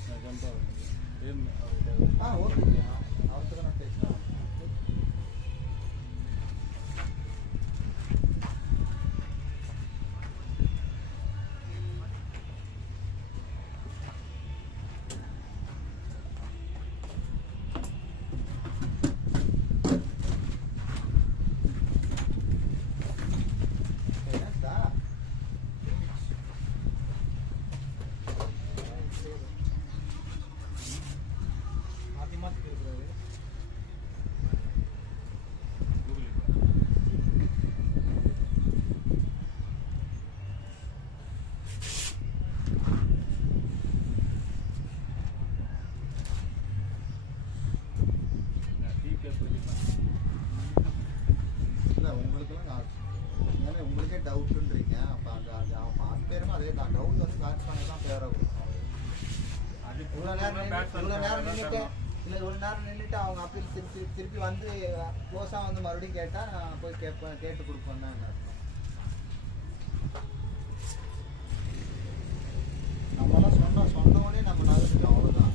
நான் ஜம்ப் ஆகுது. ஓகே அவர்கிட்ட தான் நான் பேசுகிறேன். மாற்றி மாற்றி இருக்கிறாரு. இல்லை உங்களுக்கெல்லாம் ஏன்னா உங்களுக்கே டவுட்டுன்றீங்க. அப்போ அந்த அது பேருமே அதே தான். டவுட் வந்து பேட்ஸ்மேனுக்கு தான் பேராக கொடுக்கும். இவ்வளோ நேரம் நின்றுட்டு இல்லை இவ்வளோ நேரம் நின்றுட்டு அவங்க அப்பீல் திருப்பி வந்து க்ளோஸாக வந்து மறுபடியும் கேட்டால் நான் போய் கேட்டு கொடுப்பேன் தான் என்ன அர்த்தம். நம்மளாம் சொன்னோடனே நம்ம நகர்ந்துட்டோம். அவ்வளோதான்.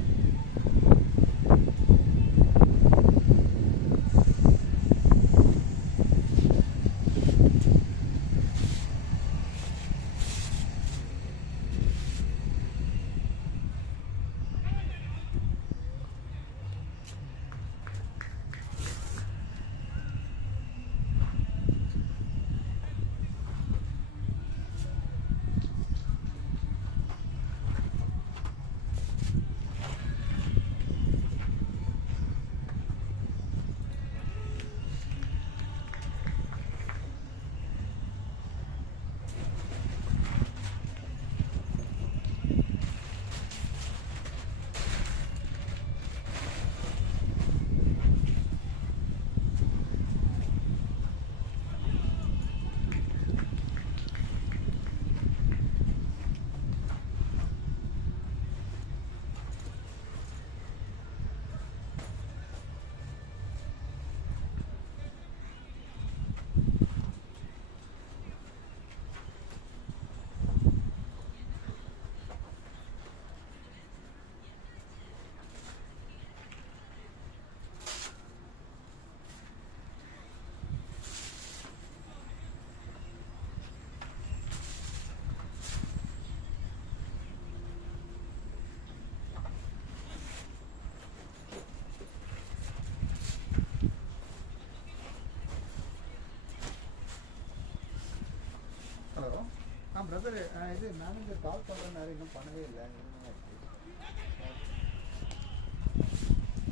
பிரதர் இது மேனேஜர் கால் பண்ணுறேன்னாரு இன்னும் பண்ணவே இல்லை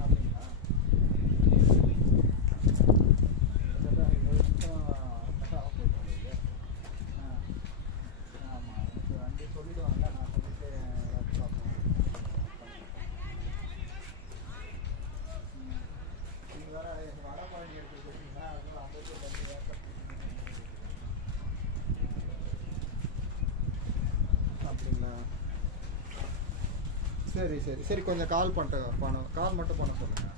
அப்படிங்களா ஆமாம் அங்கே சொல்லிடுவாங்க நான் சொல்லிட்டு நீங்கள் வேறு வடபழனி எடுத்து கொடுத்தீங்கன்னா அதுவும் 55 அப்படிங்களா சரி சரி சரி கொஞ்சம் கால் கால் மட்டும் பண்ண சொல்லுங்கள்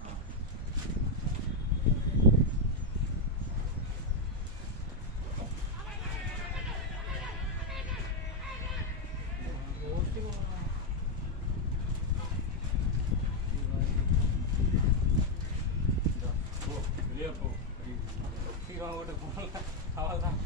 வெளியே போ சீக்கிரம் ஓட்டு போகல அவள் தான்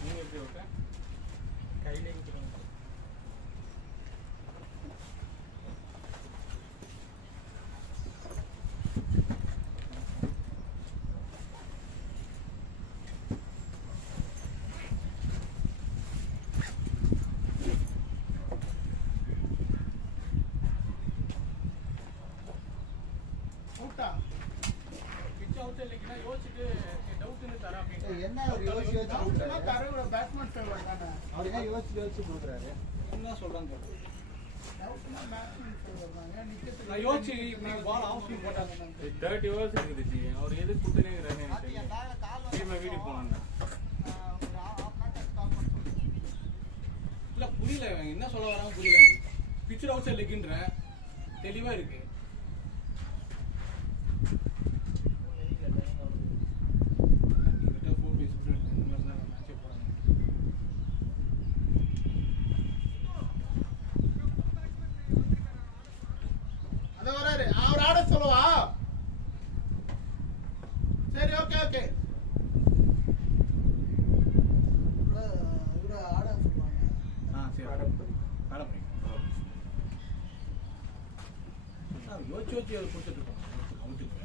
நீங்கள் எப்படி ஓட்ட கையிலே அவுட்டா பிச் அவுட் இல்லைன்னா யோசிச்சுட்டு டவுட்னு தரேன் அப்படின்னு என்ன அவர் யோசிச்சு யோசிச்சு அவுட்னா கொடுக்குறாரு தர பேட்ஸ்மேன் ஃபேவர் தானே அவர் என்ன யோசிச்சு யோசிச்சு கொடுக்குறாரு என்ன சொல்றாங்க டவுட்னா பேட்ஸ்மேன் ஃபேவர் தானே நிக்கத்துல நான் யோசிச்சு இன்னைக்கு பால் ஆஃப் ஸ்விங் போட்டாங்க 30 ஹவர்ஸ் இருக்குது ஜி அவர் எதுக்கு கொடுத்துனே இருக்கிறாரு எனக்கு தெரியல திரும்ப வீட்டுக்கு போனாங்க இல்ல புரியல இவன் என்ன சொல்ல வராங்க புரியல எனக்கு பிச்சர் அவுட் சைட் லெக்ன்றேன் தெளிவா இருக்கு இவர்கிட்ட 4 பீஸ் இந்த மாதிரி தான் மேட்சே போறாங்க அத வராரு அவர் ஆட சொல்லுவா சரி ஓகே ஓகே இவர ஆட சொல்லுவாங்க சரி மேடம் யோசிச்சு யோசிச்சு அதை கொடுத்துட்டு இருக்கோம் அவுட்டுக்கு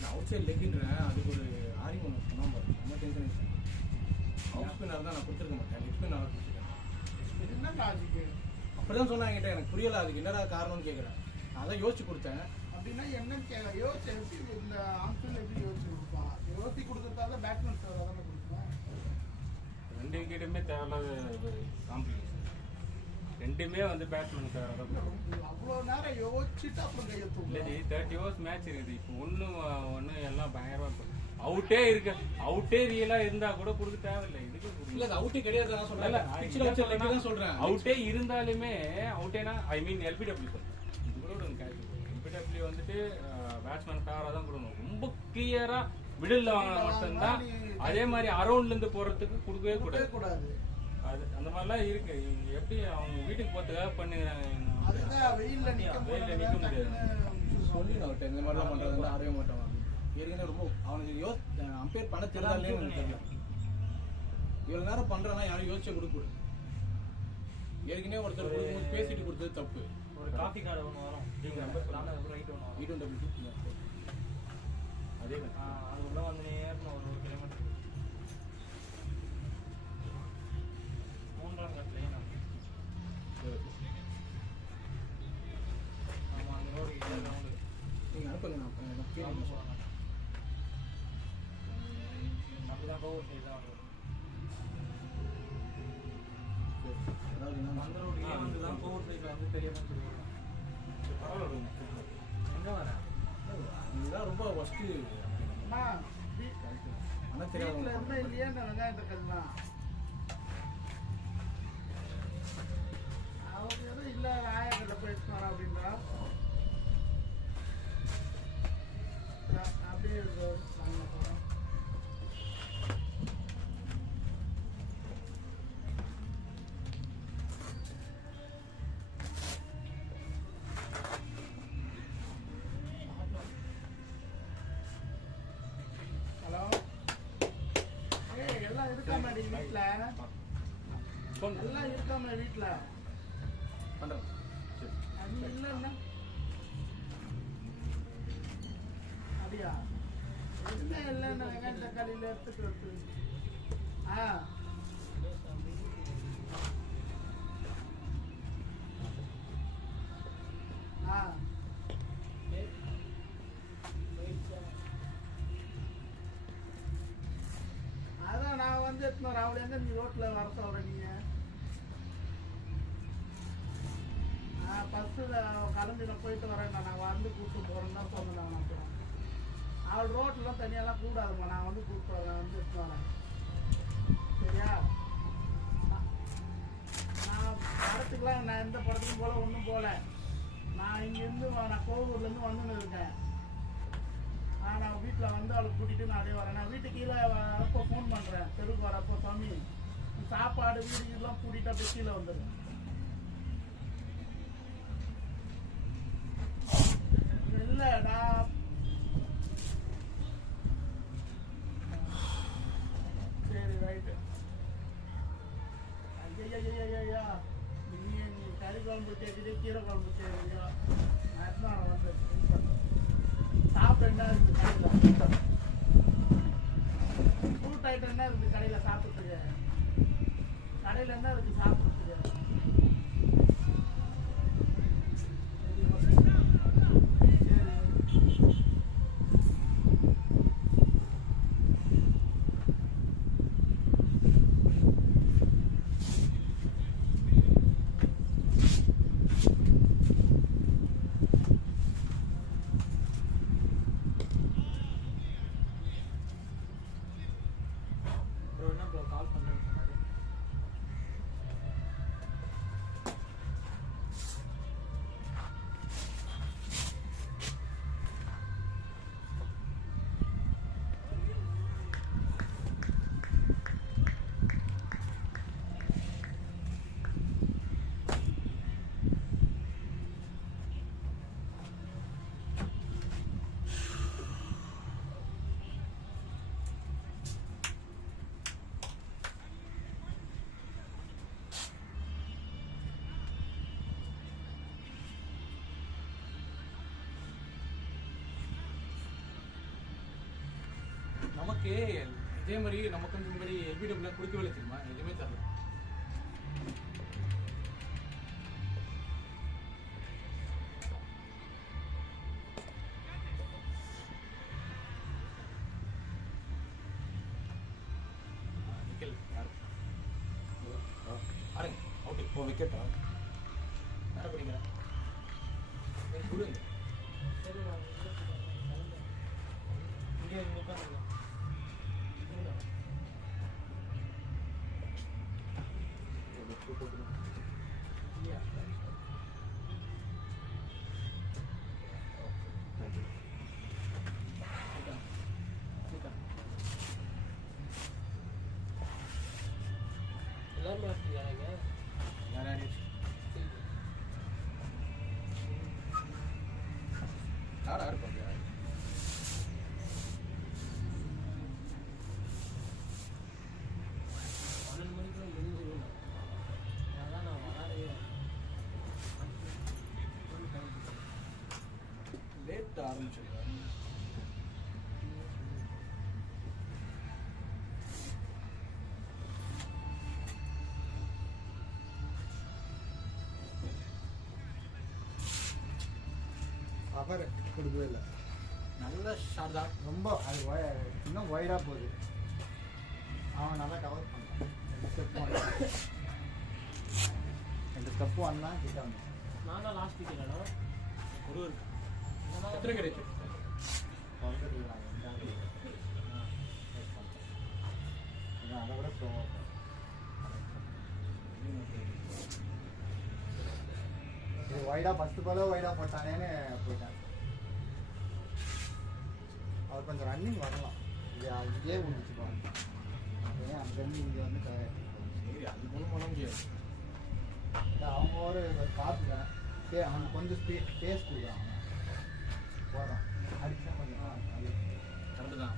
நான் அவுட் சைட் லெக்ன்றேன் அதுக்கு ஒரு ஆரியம் ஒன்று சொன்னா பாரு ரொம்ப டென்ஷன் அவுட் ஸ்பின்னர் தான் நான் கொடுத்துருக்க மாட்டேன் லெக் ஸ்பின்னர் கொடுத்துருக்கேன் என்ன லாஜிக் அப்படிதான் சொன்னாங்க என்கிட்ட எனக்கு புரியல அதுக்கு என்னடா காரணம்னு கேட்குறேன் நான் தான் யோசிச்சு கொடுத்தேன் அப்படின்னா என்னன்னு கேட்க யோசிச்சு எப்படி இந்த ஆப்ஷன் எப்படி யோசிச்சு கொடுப்பான் யோசிச்சு கொடுத்துருந்தால பேட்ஸ்மேன் ஃபேவர் தானே கொடுப்பேன் ரெண்டு விக்கெட்டுமே தேவையில்லாத காம்ப்ளிகேஷன் ரெண்டுமே வந்து பேட்ஸ்மேனுக்கு அவ்வளோ நேரம் யோசிச்சுட்டு அப்புறம் கையை இல்லை தூக்கல ஜி 30 ஹவர்ஸ் மேட்ச் இருக்குது இப்போ ஒன்று எல்லாம் பயங்கரமாக அவுட்டே இருக்கு அவுட்டே ரியலா இருந்தா கூட கொடுக்க தேவையில்லை இதுக்கு இல்ல அது அவுட்டே கிடையாது நான் சொல்றேன் பிச்சில் வச்ச லெக் தான் சொல்றேன் அவுட்டே இருந்தாலுமே அவுட்டேனா ஐ மீன் எல்பிடபிள்யூ சொல்றேன் இது கூட ஒரு கேல்குலேட் எல்பிடபிள்யூ வந்துட்டு பேட்ஸ்மேன் ஃபேவரா தான் கொடுக்கணும் ரொம்ப கிளியரா மிடில் வாங்கினா மட்டும்தான் அதே மாதிரி அரௌண்ட்ல இருந்து போறதுக்கு கொடுக்கவே கூடாது அது அந்த மாதிரிலாம் இருக்கு எப்படி அவங்க வீட்டுக்கு போறதுக்காக பண்ணுறாங்க அதுதான் வெயில்ல நிக்க முடியாது சொல்லி நான் இந்த மாதிரிலாம் பண்றது ஆடவே மாட்டான் ஏற்கனவே ரொம்ப அவனுக்கு அம்பேர் பண்ண தெரியல இவ்வளவு நேரம் பண்றானா யாரும் யோசிச்சு கொடுக்கூடாது ஏற்கனவே ஒருத்தர் கொடுக்கும்போது பேசிட்டு கொடுத்தது தப்பு ஒரு காஃபி கார்டு ஒன்று வரும் ரைட் ஒன்று வரும் E2W அதே அது உள்ள வந்து நேரம் ஒரு கிலோமீட்டர் 3ஆம் கட்டில் ஆமாம் அந்த ரோடு ரவுண்டு நீங்க அனுப்புங்க நான் கேள்வி சொல்றேன் அதுதான் கோவர் சைடு தான் வரும் அதாவது என்ன அந்த ரோடு ஏன் வந்து தான் கோவர் சைடில் வந்து தெரியாமல் சொல்லுவாங்க எங்கே வரேன் இதுதான் ரொம்ப ஃபர்ஸ்ட் அம்மா ஆனா வீட்டுல தெரியாது இருந்தா இல்லையா இந்த வெங்காயத்தை கல்லாம் அவர் எதுவும் இல்ல ஆயாக்கிட்ட போயிட்டு வரேன் அப்படின்றா அப்படியே நாங்கள் போகிறோம் கண்ணாடி வீட்டுல ஃபோன் எல்லாம் இருக்காம வீட்டுல பண்ணுறேன். சரி. அது இல்லைன்னா அப்படியா என்ன இல்லைன்னா வெங்காயம் தக்காளியில எடுத்துட்டு வந்து அதான் நான் வந்து எடுத்துன்னு அவளை எங்க நீ ரோட்ல வர சொல்ற நீங்க பஸ்ஸில் கிளம்பி நான் போயிட்டு வரேன் நான் வந்து கூப்பிட்டு போகிறேன்னு தான் சொன்னேன் நான் அப்புறம் அவள் ரோட்லாம் தனியாலாம் கூடாதுமா நான் வந்து கூப்பிட்டு வரேன் வந்து எடுத்து வரேன் சரியா நான் படத்துக்குலாம் நான் எந்த படத்துக்கும் போல ஒன்றும் போகல நான் இங்கேருந்து நான் கோவூர்லேருந்து வந்துன்னு இருக்கேன் நான் வீட்டில் வந்து அவளை கூட்டிகிட்டு நான் அப்படியே வரேன் நான் வீட்டுக்கு கீழே அப்போ ஃபோன் பண்ணுறேன் தெருவுக்கு வரப்போ சாமி சாப்பாடு வீடு இதெல்லாம் கூட்டிகிட்டு அப்படியே கீழே வந்துடுறேன் இல்லை நான் சரி ரைட்டு ஐயா நீ கறி குழம்பு கேட்குது கீரை குழம்பு கேட்குறியா நான் வந்து சாப்பிட்டு என்ன இருக்குது கடையில் ஃப்ரூட் ஐட்டம் என்ன இருக்குது கடையில் சாப்பிட்றதுக்கு கடையில் என்ன இருக்குது சாப்பிட்றதுக்கு கால் பண்ணுறேன்னு சொன்னாரு. நமக்கு இதே மாதிரி நமக்கு இந்த மாதிரி எல்பிடபிள்யூ கொடுக்கவே தெரியுமா எதுவுமே தரல. விக்கெட்டா யாரை படிக்கிறேன் கொடுங்க சரி நான் இங்கே உட்காந்துருக்கேன். எல்லாருமே ஆஸ்திரேலியாங்க யார் யார் யார் யார் பண்ணுறா 12 மணிக்குள்ள முடிஞ்சிடும். அதான் நான் வராதே லேட் ஆரம்பிச்சிருக்காரு. அவர் கொடுக்கவே இல்லை. நல்ல ஷாட் தான். ரொம்ப அது இன்னும் ஒய்டாக போகுது. அவன் நல்லா கவர் பண்ணான். 2 ஸ்டெப்பு வந்தான் கிட்ட வந்தான். நானா லாஸ்ட் வீக்கில் ஒரு இருக்கு எத்தனை கிடைச்சு அதை விட ஸ்லோவாக இது ஒய்டாக ஃபஸ்ட்டு போல ஒய்டாக போட்டானேன்னு போயிட்டான். அவர் கொஞ்சம் ரன்னிங் வரலாம். இது அங்கேயே முடிச்சுப்பாங்க. ஏன் அங்கேருந்து இங்கே வந்து சரி அது ஒன்றும் பண்ண முடியாது. அவங்க ஒரு பார்த்துக்கிறேன். அவனுக்கு கொஞ்சம் ஸ்பேஸ் கொடுக்குறான். போகிறான் அடிச்சா கொஞ்சம் கரெக்டு தான்.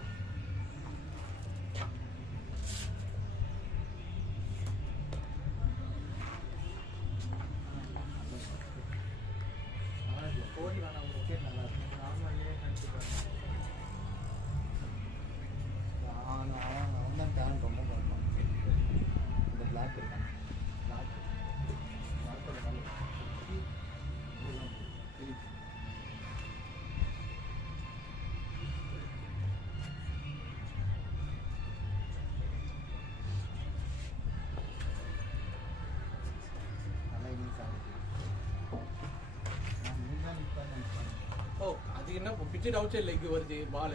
என்ன பிச்சர் அவுட் சைட் லெக் வருது பால்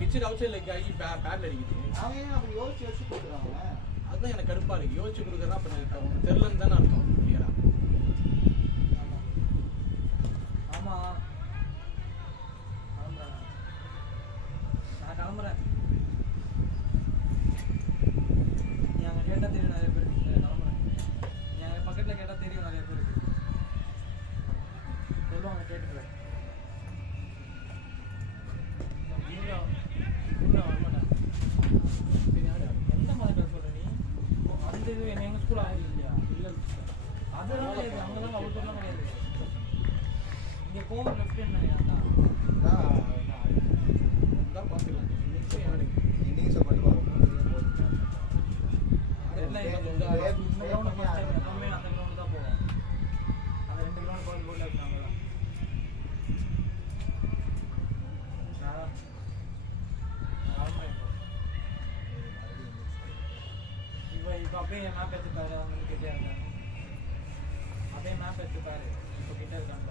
பிச்சர் அவுட் சைட் லெக் ஆகி பேட்ல அடிக்குது. அதுதான் எனக்கு கடுப்பா இருக்கு. யோசிச்சு கொடுக்குறதா அப்ப எனக்கு தெரியலன்னு தானே அர்த்தம். கிளியரா ஆமா நான் கிளம்புறேன். நீ அங்கே கேட்டால் தெரியும் நிறைய பேருக்கு. கிளம்புறேன். நீ அங்கே பக்கத்தில் கேட்டால் தெரியும் நிறைய பேருக்கு. சொல்லுவாங்க கேட்டுக்கிறேன். வரமாட்டேன். எந்த மாதிரி பேர் சொல்ற நீ? அந்த இது எங்கள் ஸ்கூல் ஆகுது இல்லையா? இல்லை அதெல்லாம் கிடையாது. அங்கெல்லாம் அவ்வளோ பேர்லாம் கிடையாது. இங்கே கோவில் லெஃப்ட் என்ன தான் பார்த்துக்கலாம். இப்போ அப்படியே மேப் எடுத்துப்பாரு. அவங்க கிட்டே இருக்காங்க. அப்படியே மேப் எடுத்துப்பாரு. இப்போ கிட்ட இருக்காங்க.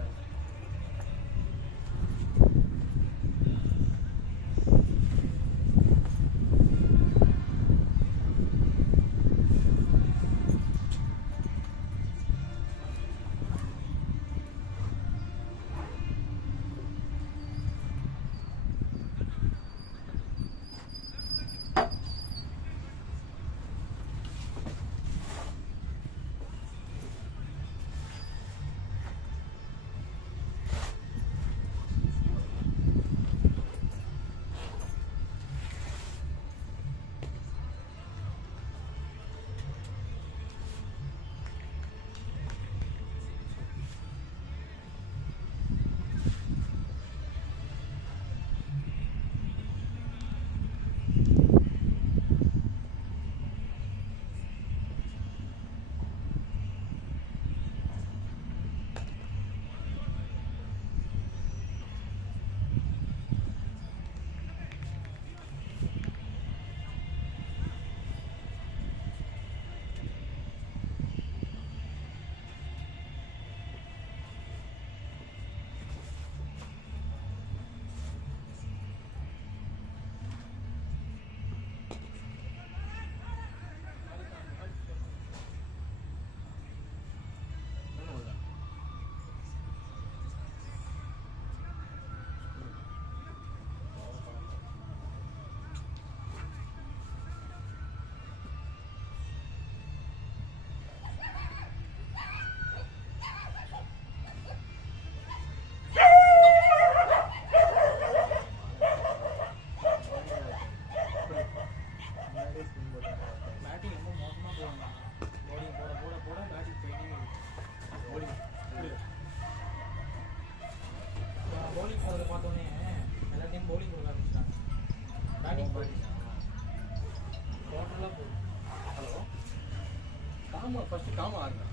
ஃபர்ஸ்ட் காமா ஆடுறேன்.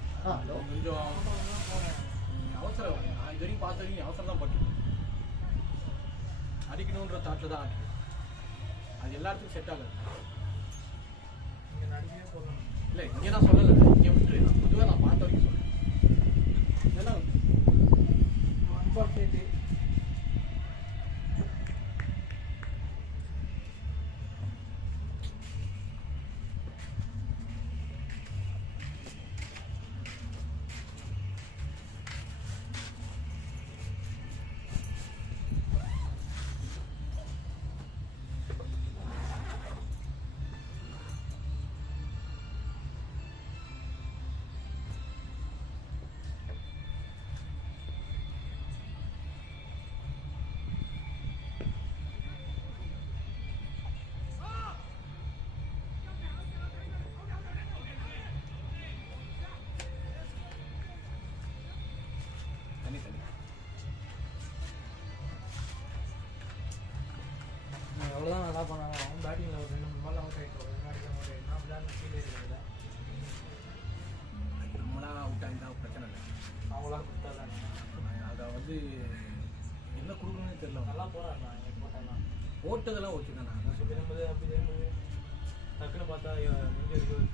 கொஞ்சம் அவசரம். நான் இது வரைக்கும் பார்த்த வரைக்கும் அவசரம் தான் பட்டு அடிக்கணுன்ற தாட்டில் தான் ஆடுறேன். அது எல்லாத்துக்கும் செட் ஆகாது. இல்லை இங்கே நான் சொல்லலை. இங்கே விட்டுரு. நான் பொதுவாக நான் பார்த்த வரைக்கும் சொல்கிறேன். இதெல்லாம் அன்பார்ச்சுனேட்டு எவ்வளோதான் நல்லா பண்ணாலும் அவன் பேட்டிங்கில் ஒரு 2-3 பால் அவுட் ஆகிட்டு ஒரு அடிக்க மாட்டேன். நான் விளையாட ஃபீல் இருக்கிறது நம்மளா அவுட் ஆகிட்டா பிரச்சனை இல்லை. அவங்களாம் கொடுத்தா தானே. அதை வந்து என்ன கொடுக்கணும்னு தெரியல. நல்லா போகிறாருண்ணா. எனக்கு போட்டேன்னா போட்டதெல்லாம் ஓகே தானே. அப்படி திரும்புது அப்படி திரும்புது. டக்குன்னு பார்த்தா நெஞ்சு இருக்குது.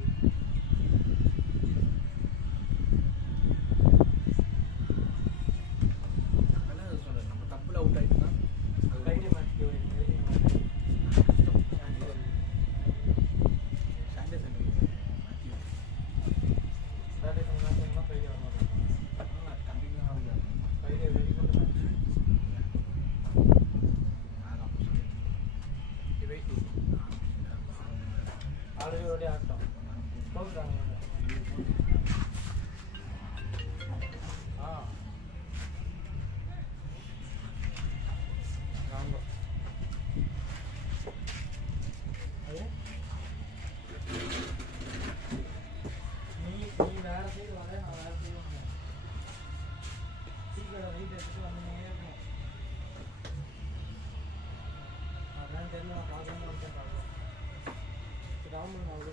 நார்மல் அவ்வளோ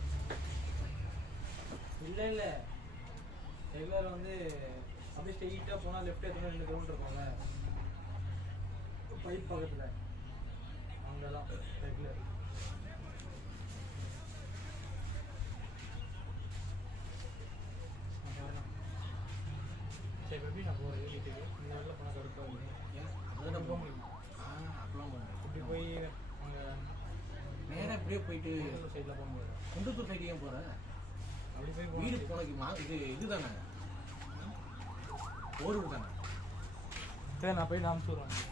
இல்லை இல்லை ரெகுலர் வந்து அப்படியே ஸ்ட்ரெயிட்டாக போனால் லெஃப்ட் எடுத்துனா 2 கிலோமீட்டர் இருக்கும்ல பைப் பக்கத்தில் அங்கே தான் ரெகுலர். சரி எப்படி நான் போகிறேன் வீட்டுக்கு இந்த வேலை போனால் கடுப்பாக ஏன் அதில் போக முடியும்? அப்பெல்லாம் போக முடியும். இப்படி போய் அங்கே நேராக அப்படியே போயிட்டு சைடில் போக முடியாது. குண்டத்தூர் சைடு ஏன் போகிறேன்? அப்படி போய் வீடு போயிட்டு போனக்கு இதுதானே ஊருக்கு தானே. சரி நான் போய் அனுப்பிச்சி விட்றேன்.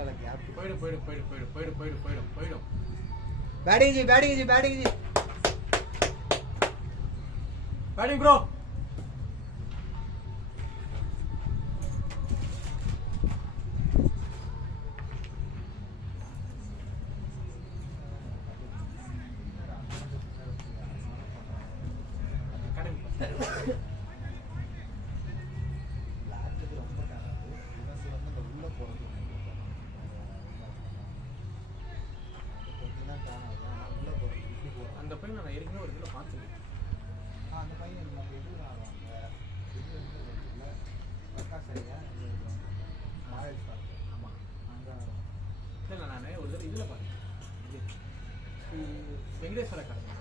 ஒருவேளை கேப் போயிடும் போயிடும் போயிடும் போயிடும் போயிடும் போயிடும் போயிடும் போயிடும். Batting ji batting ji batting ji batting bro. லாஸ்ட்டுக்கு ரொம்ப காணாது இவனுக்கு வந்து இந்த உள்ள போகிறது கொஞ்சம் தான் காணாது ஆனால் உள்ள போகிறது இப்படி போகிறோம். அந்த பையன் நான் ஏற்கனவே ஒரு இதில் பார்த்துருக்கேன். அந்த பையன் நம்ம இது ஆடுவாங்க இது வந்து இல்லை பிரகாஷ் ஐயா மாரேஜ் பார்த்து ஆமாம். அங்கே இல்லை நான் ஒரு தடவை இதில் பார்த்தேன். வெங்கடேஸ்வர காலேஜ்.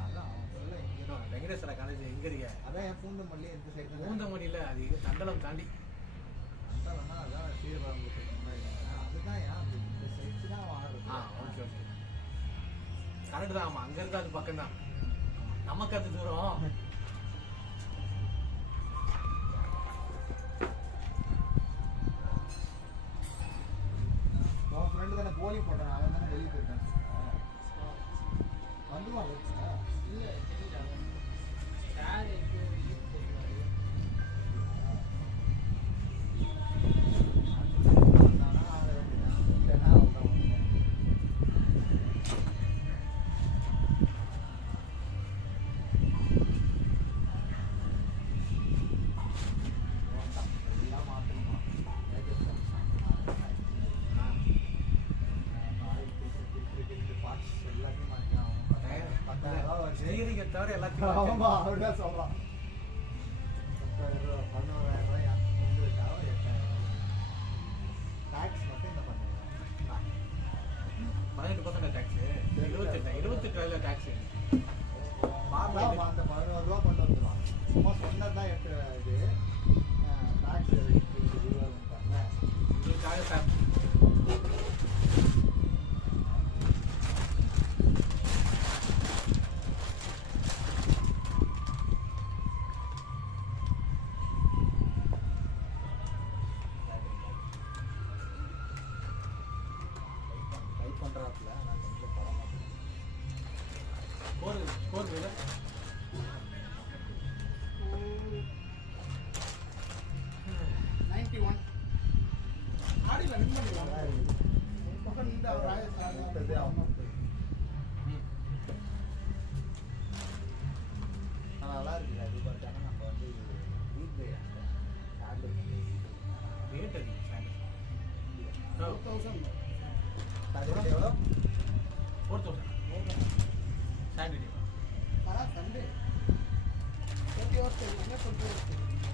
அதான் அவன் சொல்ல இங்கே வெங்கடேஸ்வர காலேஜ் எங்கே இருக்க? அதான் என் பூந்தமல்லி எந்த சைடு பூந்தமல்லியில் அது இது தண்டலம் தாண்டி. அதான் அதான் ஸ்ரீராமபுரத்துக்கு முன்னாடி அதுதான் ஏன் இந்த சைட்ஸ் தான் அவன் ஆடுறது. ஓகே ஓகே கரெக்டு தான். ஆமாம், அங்கே இருந்தால் அது பக்கம் தான். நமக்கு அது தூரம். உன் ஃப்ரெண்டு தானே போலி போட்டான் அவன் தானே வெளியே போயிருக்கான் வந்துவான் இல்லை யார் எங்கேயோ வீட்டுக்கு போயிருக்காரு. ஸ்ரீரிங்கை தவிர எல்லாத்தையும் ஆமா அப்படிதான் சொல்றான் 10,000 11,000 உங்களுக்கு 8,000 டாக்ஸ் மட்டும் என்ன பண்ணுவாங்க 18% டேக்ஸு, 28 டேக்ஸு. அந்த 11 ரூபா கொண்டு வந்துடுவான். சும்மா சொன்னதான் இது டாக்ஸ் இதுவாங்க உங்களுக்காக சார். டைப் பண்றாப்புல நான் கொஞ்சம் பரவாயில்ல ஸ்கோர் வேலை 91 ஆடியில் வின் பண்ணிடலாம். பக்கம் நின்று அவர் ராஜஸ்தான் நல்லா இருக்குது அது பார்த்தாங்க நம்ம வந்து வீட்டு ரேட் அதிகம் 4,000 சாட்டர்டே எவ்வளோ 4,000 சாட்டர்டே. சண்டே 30 hours தெரியுங்க 20 hours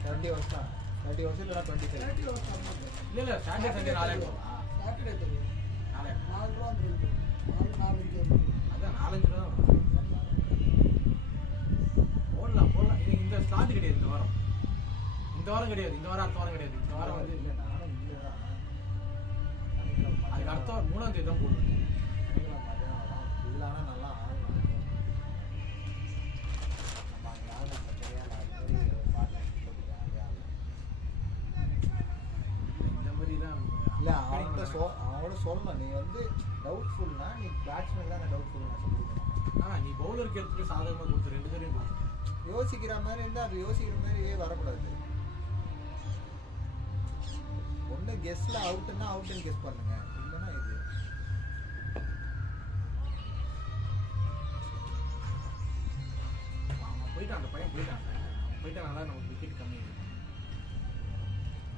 30 வருஷம் 30 வருஷம் இல்லைனா 27 30 hours ஆகுது. இல்லை சாட்டர்டே சண்டே 4000. சாட்டர்டே தெரியும் 4000. 4 ரூபா தெரியுது 4 அதான் 4-5 ரூபா போடலாம். இது இந்த ஸ்லாட் கிடையாது. இந்த வாரம் கிடையாது. இந்த வாரம் அடுத்த வாரம் கிடையாது. இந்த வாரம் வந்து இல்லை நானும் இல்லை தான் அதுக்கு அடுத்த வாரம் 3ஆம் தேதி தான் போடுவேன். சனிக்கிழமை மதியானம் வரும் இதில் ஆனால் நல்லா ஆடலாம் நம்ம அங்கே ஆடலாம் தெரியாது அது மாதிரி பார்த்தேன் இந்த மாதிரிலாம் இல்லை அவனோட சொல்லணும் நீ வந்து டவுட்ஃபுல்னா நீ பேட்ஸ்மேன் தான் டவுட்ஃபுல் நான் சொல்லியிருக்கேன். நீ பவுலருக்கு எடுத்துட்டு சாதகமாக கொடுத்து 2 பேரையும் கொடுத்து யோசிக்கிற மாதிரி இருந்தால் அது யோசிக்கிற மாதிரியே வரக்கூடாது. ஒன்று கெஸ்டில் அவுட்டுன்னா அவுட்டுன்னு கெஸ் பண்ணுங்க இல்லைன்னா இது போயிட்டான். அந்த பையன் போயிட்டானால நமக்கு விக்கெட் கம்மி.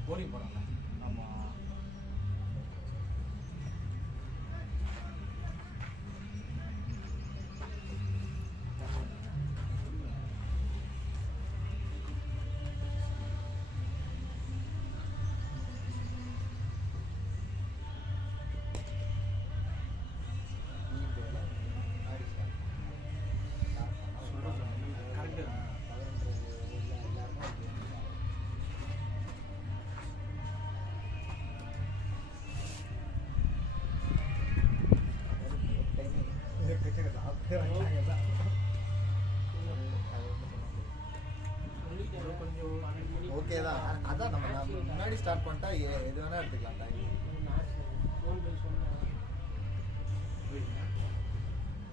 போலிங் போகிறாங்க. ஆமாம் கரெக்டு. ஓகே தான். அதான் நம்ம முன்னாடி ஸ்டார்ட் பண்ணிட்டா எது வேணா எடுத்துக்கலாம் டைம். ஃபோன் பண்ணி சொன்னேன்.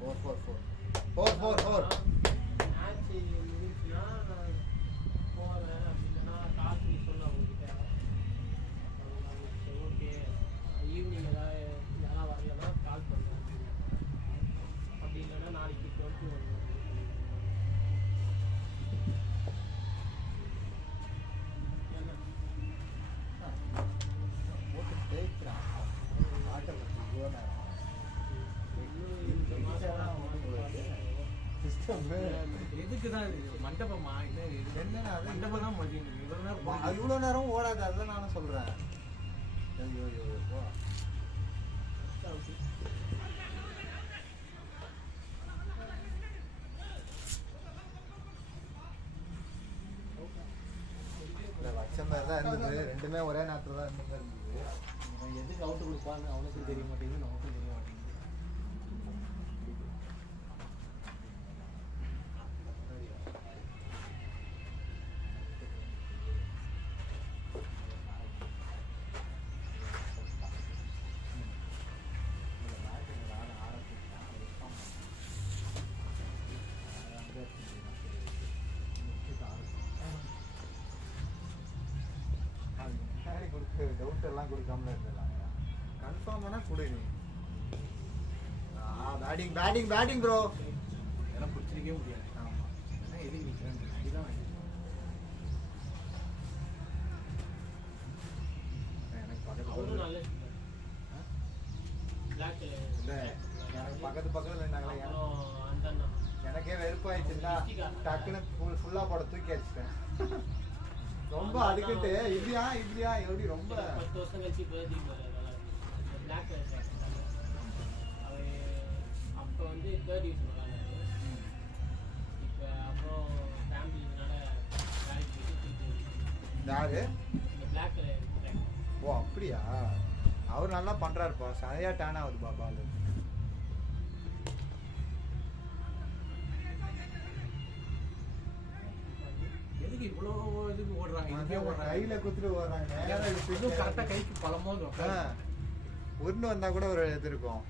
4-4-4 மேட்ச் முடிஞ்சுன்னா நான் போகிறேன். அப்படி இல்லைன்னா கால் பண்ணி சொன்னேன் அவங்ககிட்ட. சரி ஓகே ஈவினிங் யாராவது வரலன்னா கால் பண்ணுறேன். அப்படி இல்லைன்னா நாளைக்கு 12 வருவேன். என்ன போட்டு தேய்க்கிறான் ஆட்டை இவ்வளோ நேரம் இந்த மாதம் சிஸ்டம் எதுக்கு தான் இது மண்டபமா இல்லை என்னன்னா அது மண்டபம் தான் மதியம் இவ்வளோ நேரம் அது இவ்வளோ நேரம் ஓடாது அதுதான் நானும் சொல்கிறேன். ஐயோ ஐயோ போ இல்லை வச்ச மாதிரி தான் இருந்தது. ரெண்டுமே ஒரே நேரத்தில் தான் இருந்த மாதிரி இருந்தது. அவன் எதுக்கு அவுட்டு கொடுப்பான்னு அவனுக்கும் தெரிய மாட்டேங்குது நமக்கும் தெரிய மாட்டேங்குது. டவுட் எல்லாம் கொடுக்காமல இருந்துடலாங்க. கன்ஃபார்ம் ஆனால் கொடு நீ. Batting batting batting bro. இதெல்லாம் பிடிச்சிருக்கவே முடியாது. ஆமாம் ஏன்னா எதுக்கு நிற்கிறேன் அதுதான் எனக்கு பக்கத்து அவரும் பக்கத்துல நல்ல பிளாக் இல்லை எனக்கு பக்கத்தில் இருந்தாங்களே அப்புறம் அந்த அண்ணா எனக்கே வெறுப்பாயிடுச்சுன்னா டக்குன்னு ஃபுல்லாக போட தூக்கி அடிச்சிட்டேன். ரொம்ப அதுக்கிட்டு இப்படியா இப்படியா எப்படி ரொம்ப 10 வருஷம் கழிச்சு இப்போதான் பிளாக் கலர் அவர் அப்போ வந்து 3rd டிவிஷன் விளாண்டாரு. இப்போ அப்புறம் ஃபேமிலினால வேலைக்கு போயிட்டு யாரு இந்த பிளாக் கலர் ஓ அப்படியா? அவர் நல்லா பண்றாருப்பா. சரியா டேன் ஆகுதுப்பா பால். எதுக்கு இவ்வளோ இதுக்கு ஓடுறாங்க இதுக்கே ஓடுறாங்க கையில குத்துட்டு ஓடுறாங்க. இன்னும் கரெக்டாக கைக்கு பலமோ உருண்டு வந்தா கூட ஒரு இது இருக்கும்.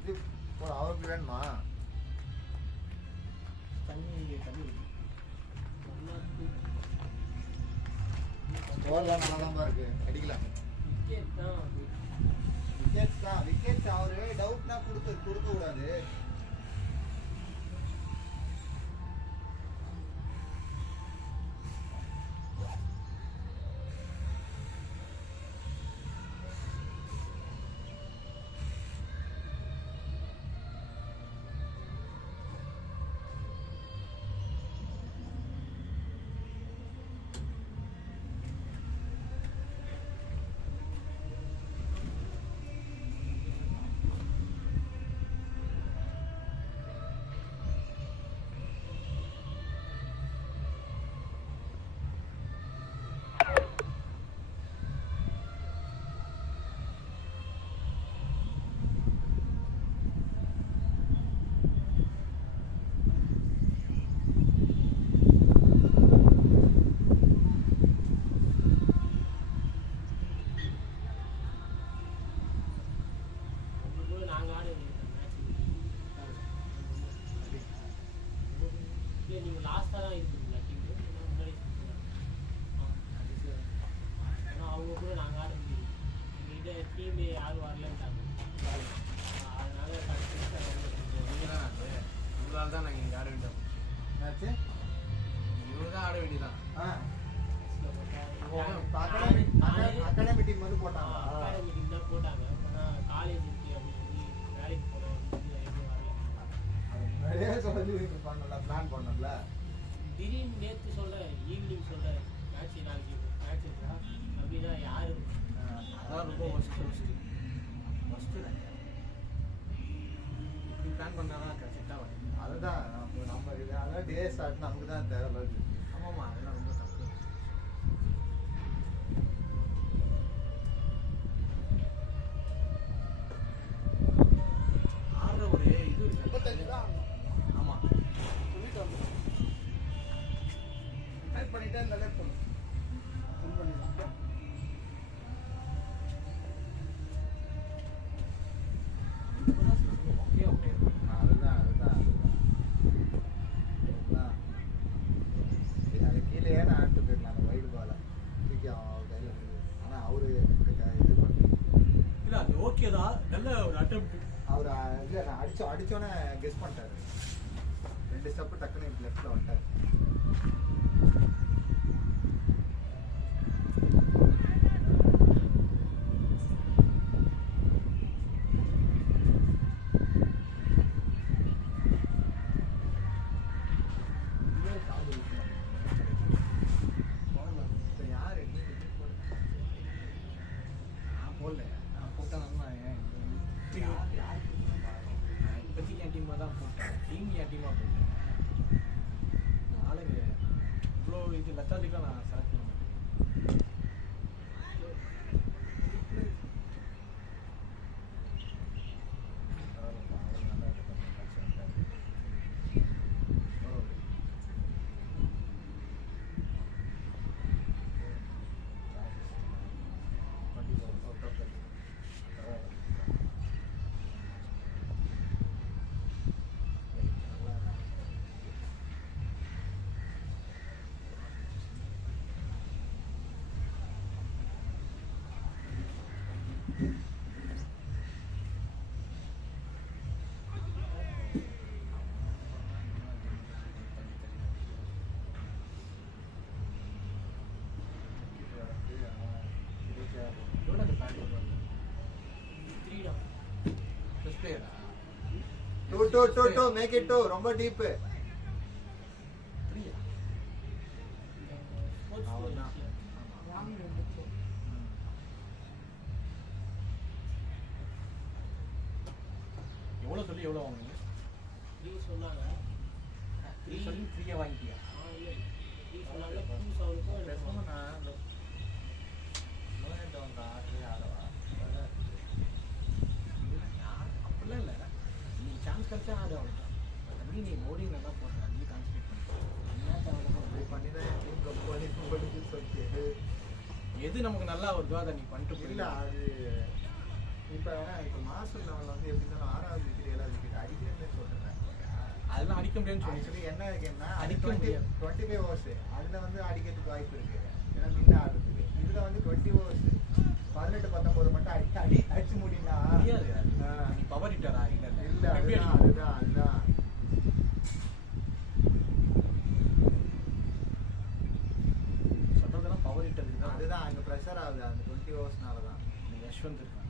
இது போட அவருக்கு வேணுமா? தண்ணி தண்ணி போடலாம் நல்லா தான் இருக்கு. அடிக்கலாம். விக்கெட் தான் விக்கெட்ஸ் தான். விக்கெட்ஸ் அவரு டவுட்னா கொடுக்க கூடாது. அகாடமி டீம் வந்து போட்டாங்க. அகாடமி டீம் தான் போட்டாங்க. ஆனால் காலேஜ் இருக்கு அப்படின்னு சொல்லி வேலைக்கு போகிறோம் அப்படின்னு சொல்லி எதுவும் வரல. நிறைய சொல்லி பண்ணல, பிளான் பண்ணல. திடீர்னு நேற்று சொல்ல ஈவினிங் சொல்ல மேட்ச் நாளைக்கு மேட்ச் இருக்கா அப்படின்னா யாரு அதான் ரொம்ப ஃபஸ்ட்டு பிளான் பண்ணாதான் கரெக்டாக வரும். அதுதான் நம்ம இது அதான் டே ஸ்டார்ட் நமக்கு தான் தேவை. ஆமாம்மா அதெல்லாம் ரொம்ப தப்பு. ஆடுற ஒரு இது இருக்கு. ஆமாம் டைப் பண்ணிட்டு ஓகே தான், நல்ல ஒரு அட்டெம்ப்ட். அவர் இல்லை நான் அடிச்சோன்னே கெஸ் பண்ணிட்டாரு. 2 ஸ்டெப்பு டக்குன்னு லெஃப்டில் வந்துட்டார். நான் போடல, நான் போட்டா நல்லா இப்போதைக்கு என் டீமாக தான் போட்டேன். டீம் என் டீமாக போட்டேன். ஆளுங்க இவ்வளோ இது லத்தாதிக்காக நான் செலக்ட் பண்ண மாட்டேன். எவ்வளோ அந்த பேண்ட் போடுறாங்க? 3 டா. ஃபர்ஸ்ட் பிளேயரா? டூ மேக் இட் 2 ரொம்ப டீப்பு. 3யா? ஸ்போர்ட்ஸ் அவ்வளவுதான். வாங்கி 2 போ. எவ்வளோ சொல்லி எவ்வளோ வாங்குனீங்க? 3 சொன்னாங்க. 3 சொல்லி 3யா வாங்கிட்டியா? இல்ல 3 சொன்னாங்க. 2000 பேசாம நான் லோனேட் வந்த ஆடுறே ஆடவா? அப்படிலாம் இல்லை, நீ சான்ஸ் கிடைச்சா ஆடு அவ்வளோதான். மற்றபடி நீ போர்டிங் நல்லா போடுற, அதுலேயே கான்சன்ட்ரேட் பண்ணுறேன். அப்படி பண்ணி தான் என் டீம் ரொம்ப போட்டு சொல்லிட்டு எது நமக்கு நல்லா வருதோ அதை நீ பண்ணிட்டு இல்லை போயிடலாம். அது இப்போ மாஸ்டர் லெவலில் வந்து எப்படி இருந்தாலும் 6வது விக்கெட் 7வது விக்கெட் அடிக்கிறேன்னு சொல்கிறேன். அதெல்லாம் அடிக்க முடியாதுன்னு சொல்லி ஆக்சுவலி என்ன கேம்னா அடிக்க முடியாது. 25 ஓவர்ஸ் அதில் வந்து அடிக்கிறதுக்கு வாய்ப்பு இருக்கு, ஏன்னா முன்ன ஆடுறதுக்கு. இதில் வந்து 20 ஓவர்ஸ் 18-19 மட்டும் அடிச்சு முடியும்னா முடியாது. நீ பவர் ஹிட்டரா? இல்லை இல்லை எப்படி அதுதான் அடிக்க அதுதான் சொல்றதெல்லாம் பவர் ஹிட்டருக்கு தான். அதுதான் அங்கே ப்ரெஷர் ஆகுது அந்த 20 ஓவர்ஸ்னால தான். நீ யஷ்வந்த் இருக்காங்க.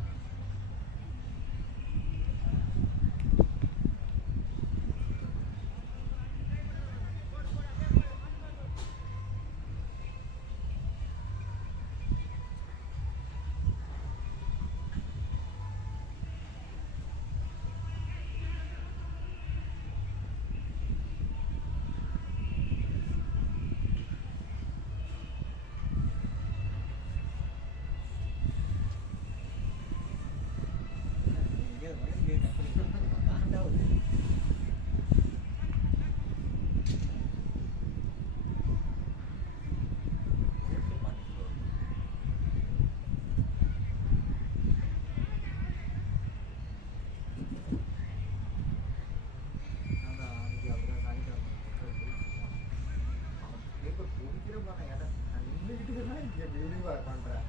பண்றேன்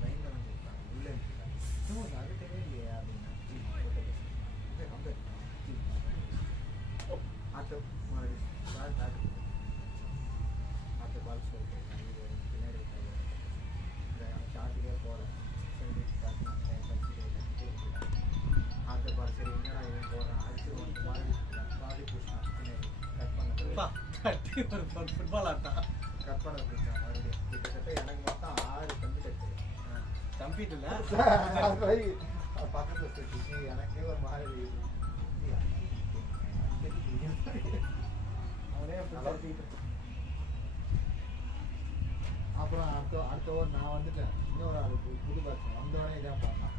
லைன்ல வந்து உள்ள அது தெரியலையே அப்படின்னா அடுத்த பால் சொல்லிட்டு பின்னாடி ஷார்ட்டுக்கே போகிறேன் அடுத்த பால் சரி என்னடா இவன் போகிறான் அடிச்சு வந்து பாடி பூசினான் கட் பண்ண ஃபுட்பால் ஆட்டம் கட் பண்ண பிடிச்சான் மறுபடியும் கிட்டத்தட்ட எனக்கு மொத்தம் 6 கம்பி கட்டு கம்ப்ளீட் இல்லை. பக்கத்தில் சுற்றி எனக்கே ஒரு மாதிரி அவனே அப்புறம் அடுத்த ஓவர் நான் வந்துட்டேன். இன்னொரு ஆள் புது பேட்ஸ்மேன் வந்தோடனே இதான் பண்ணான்.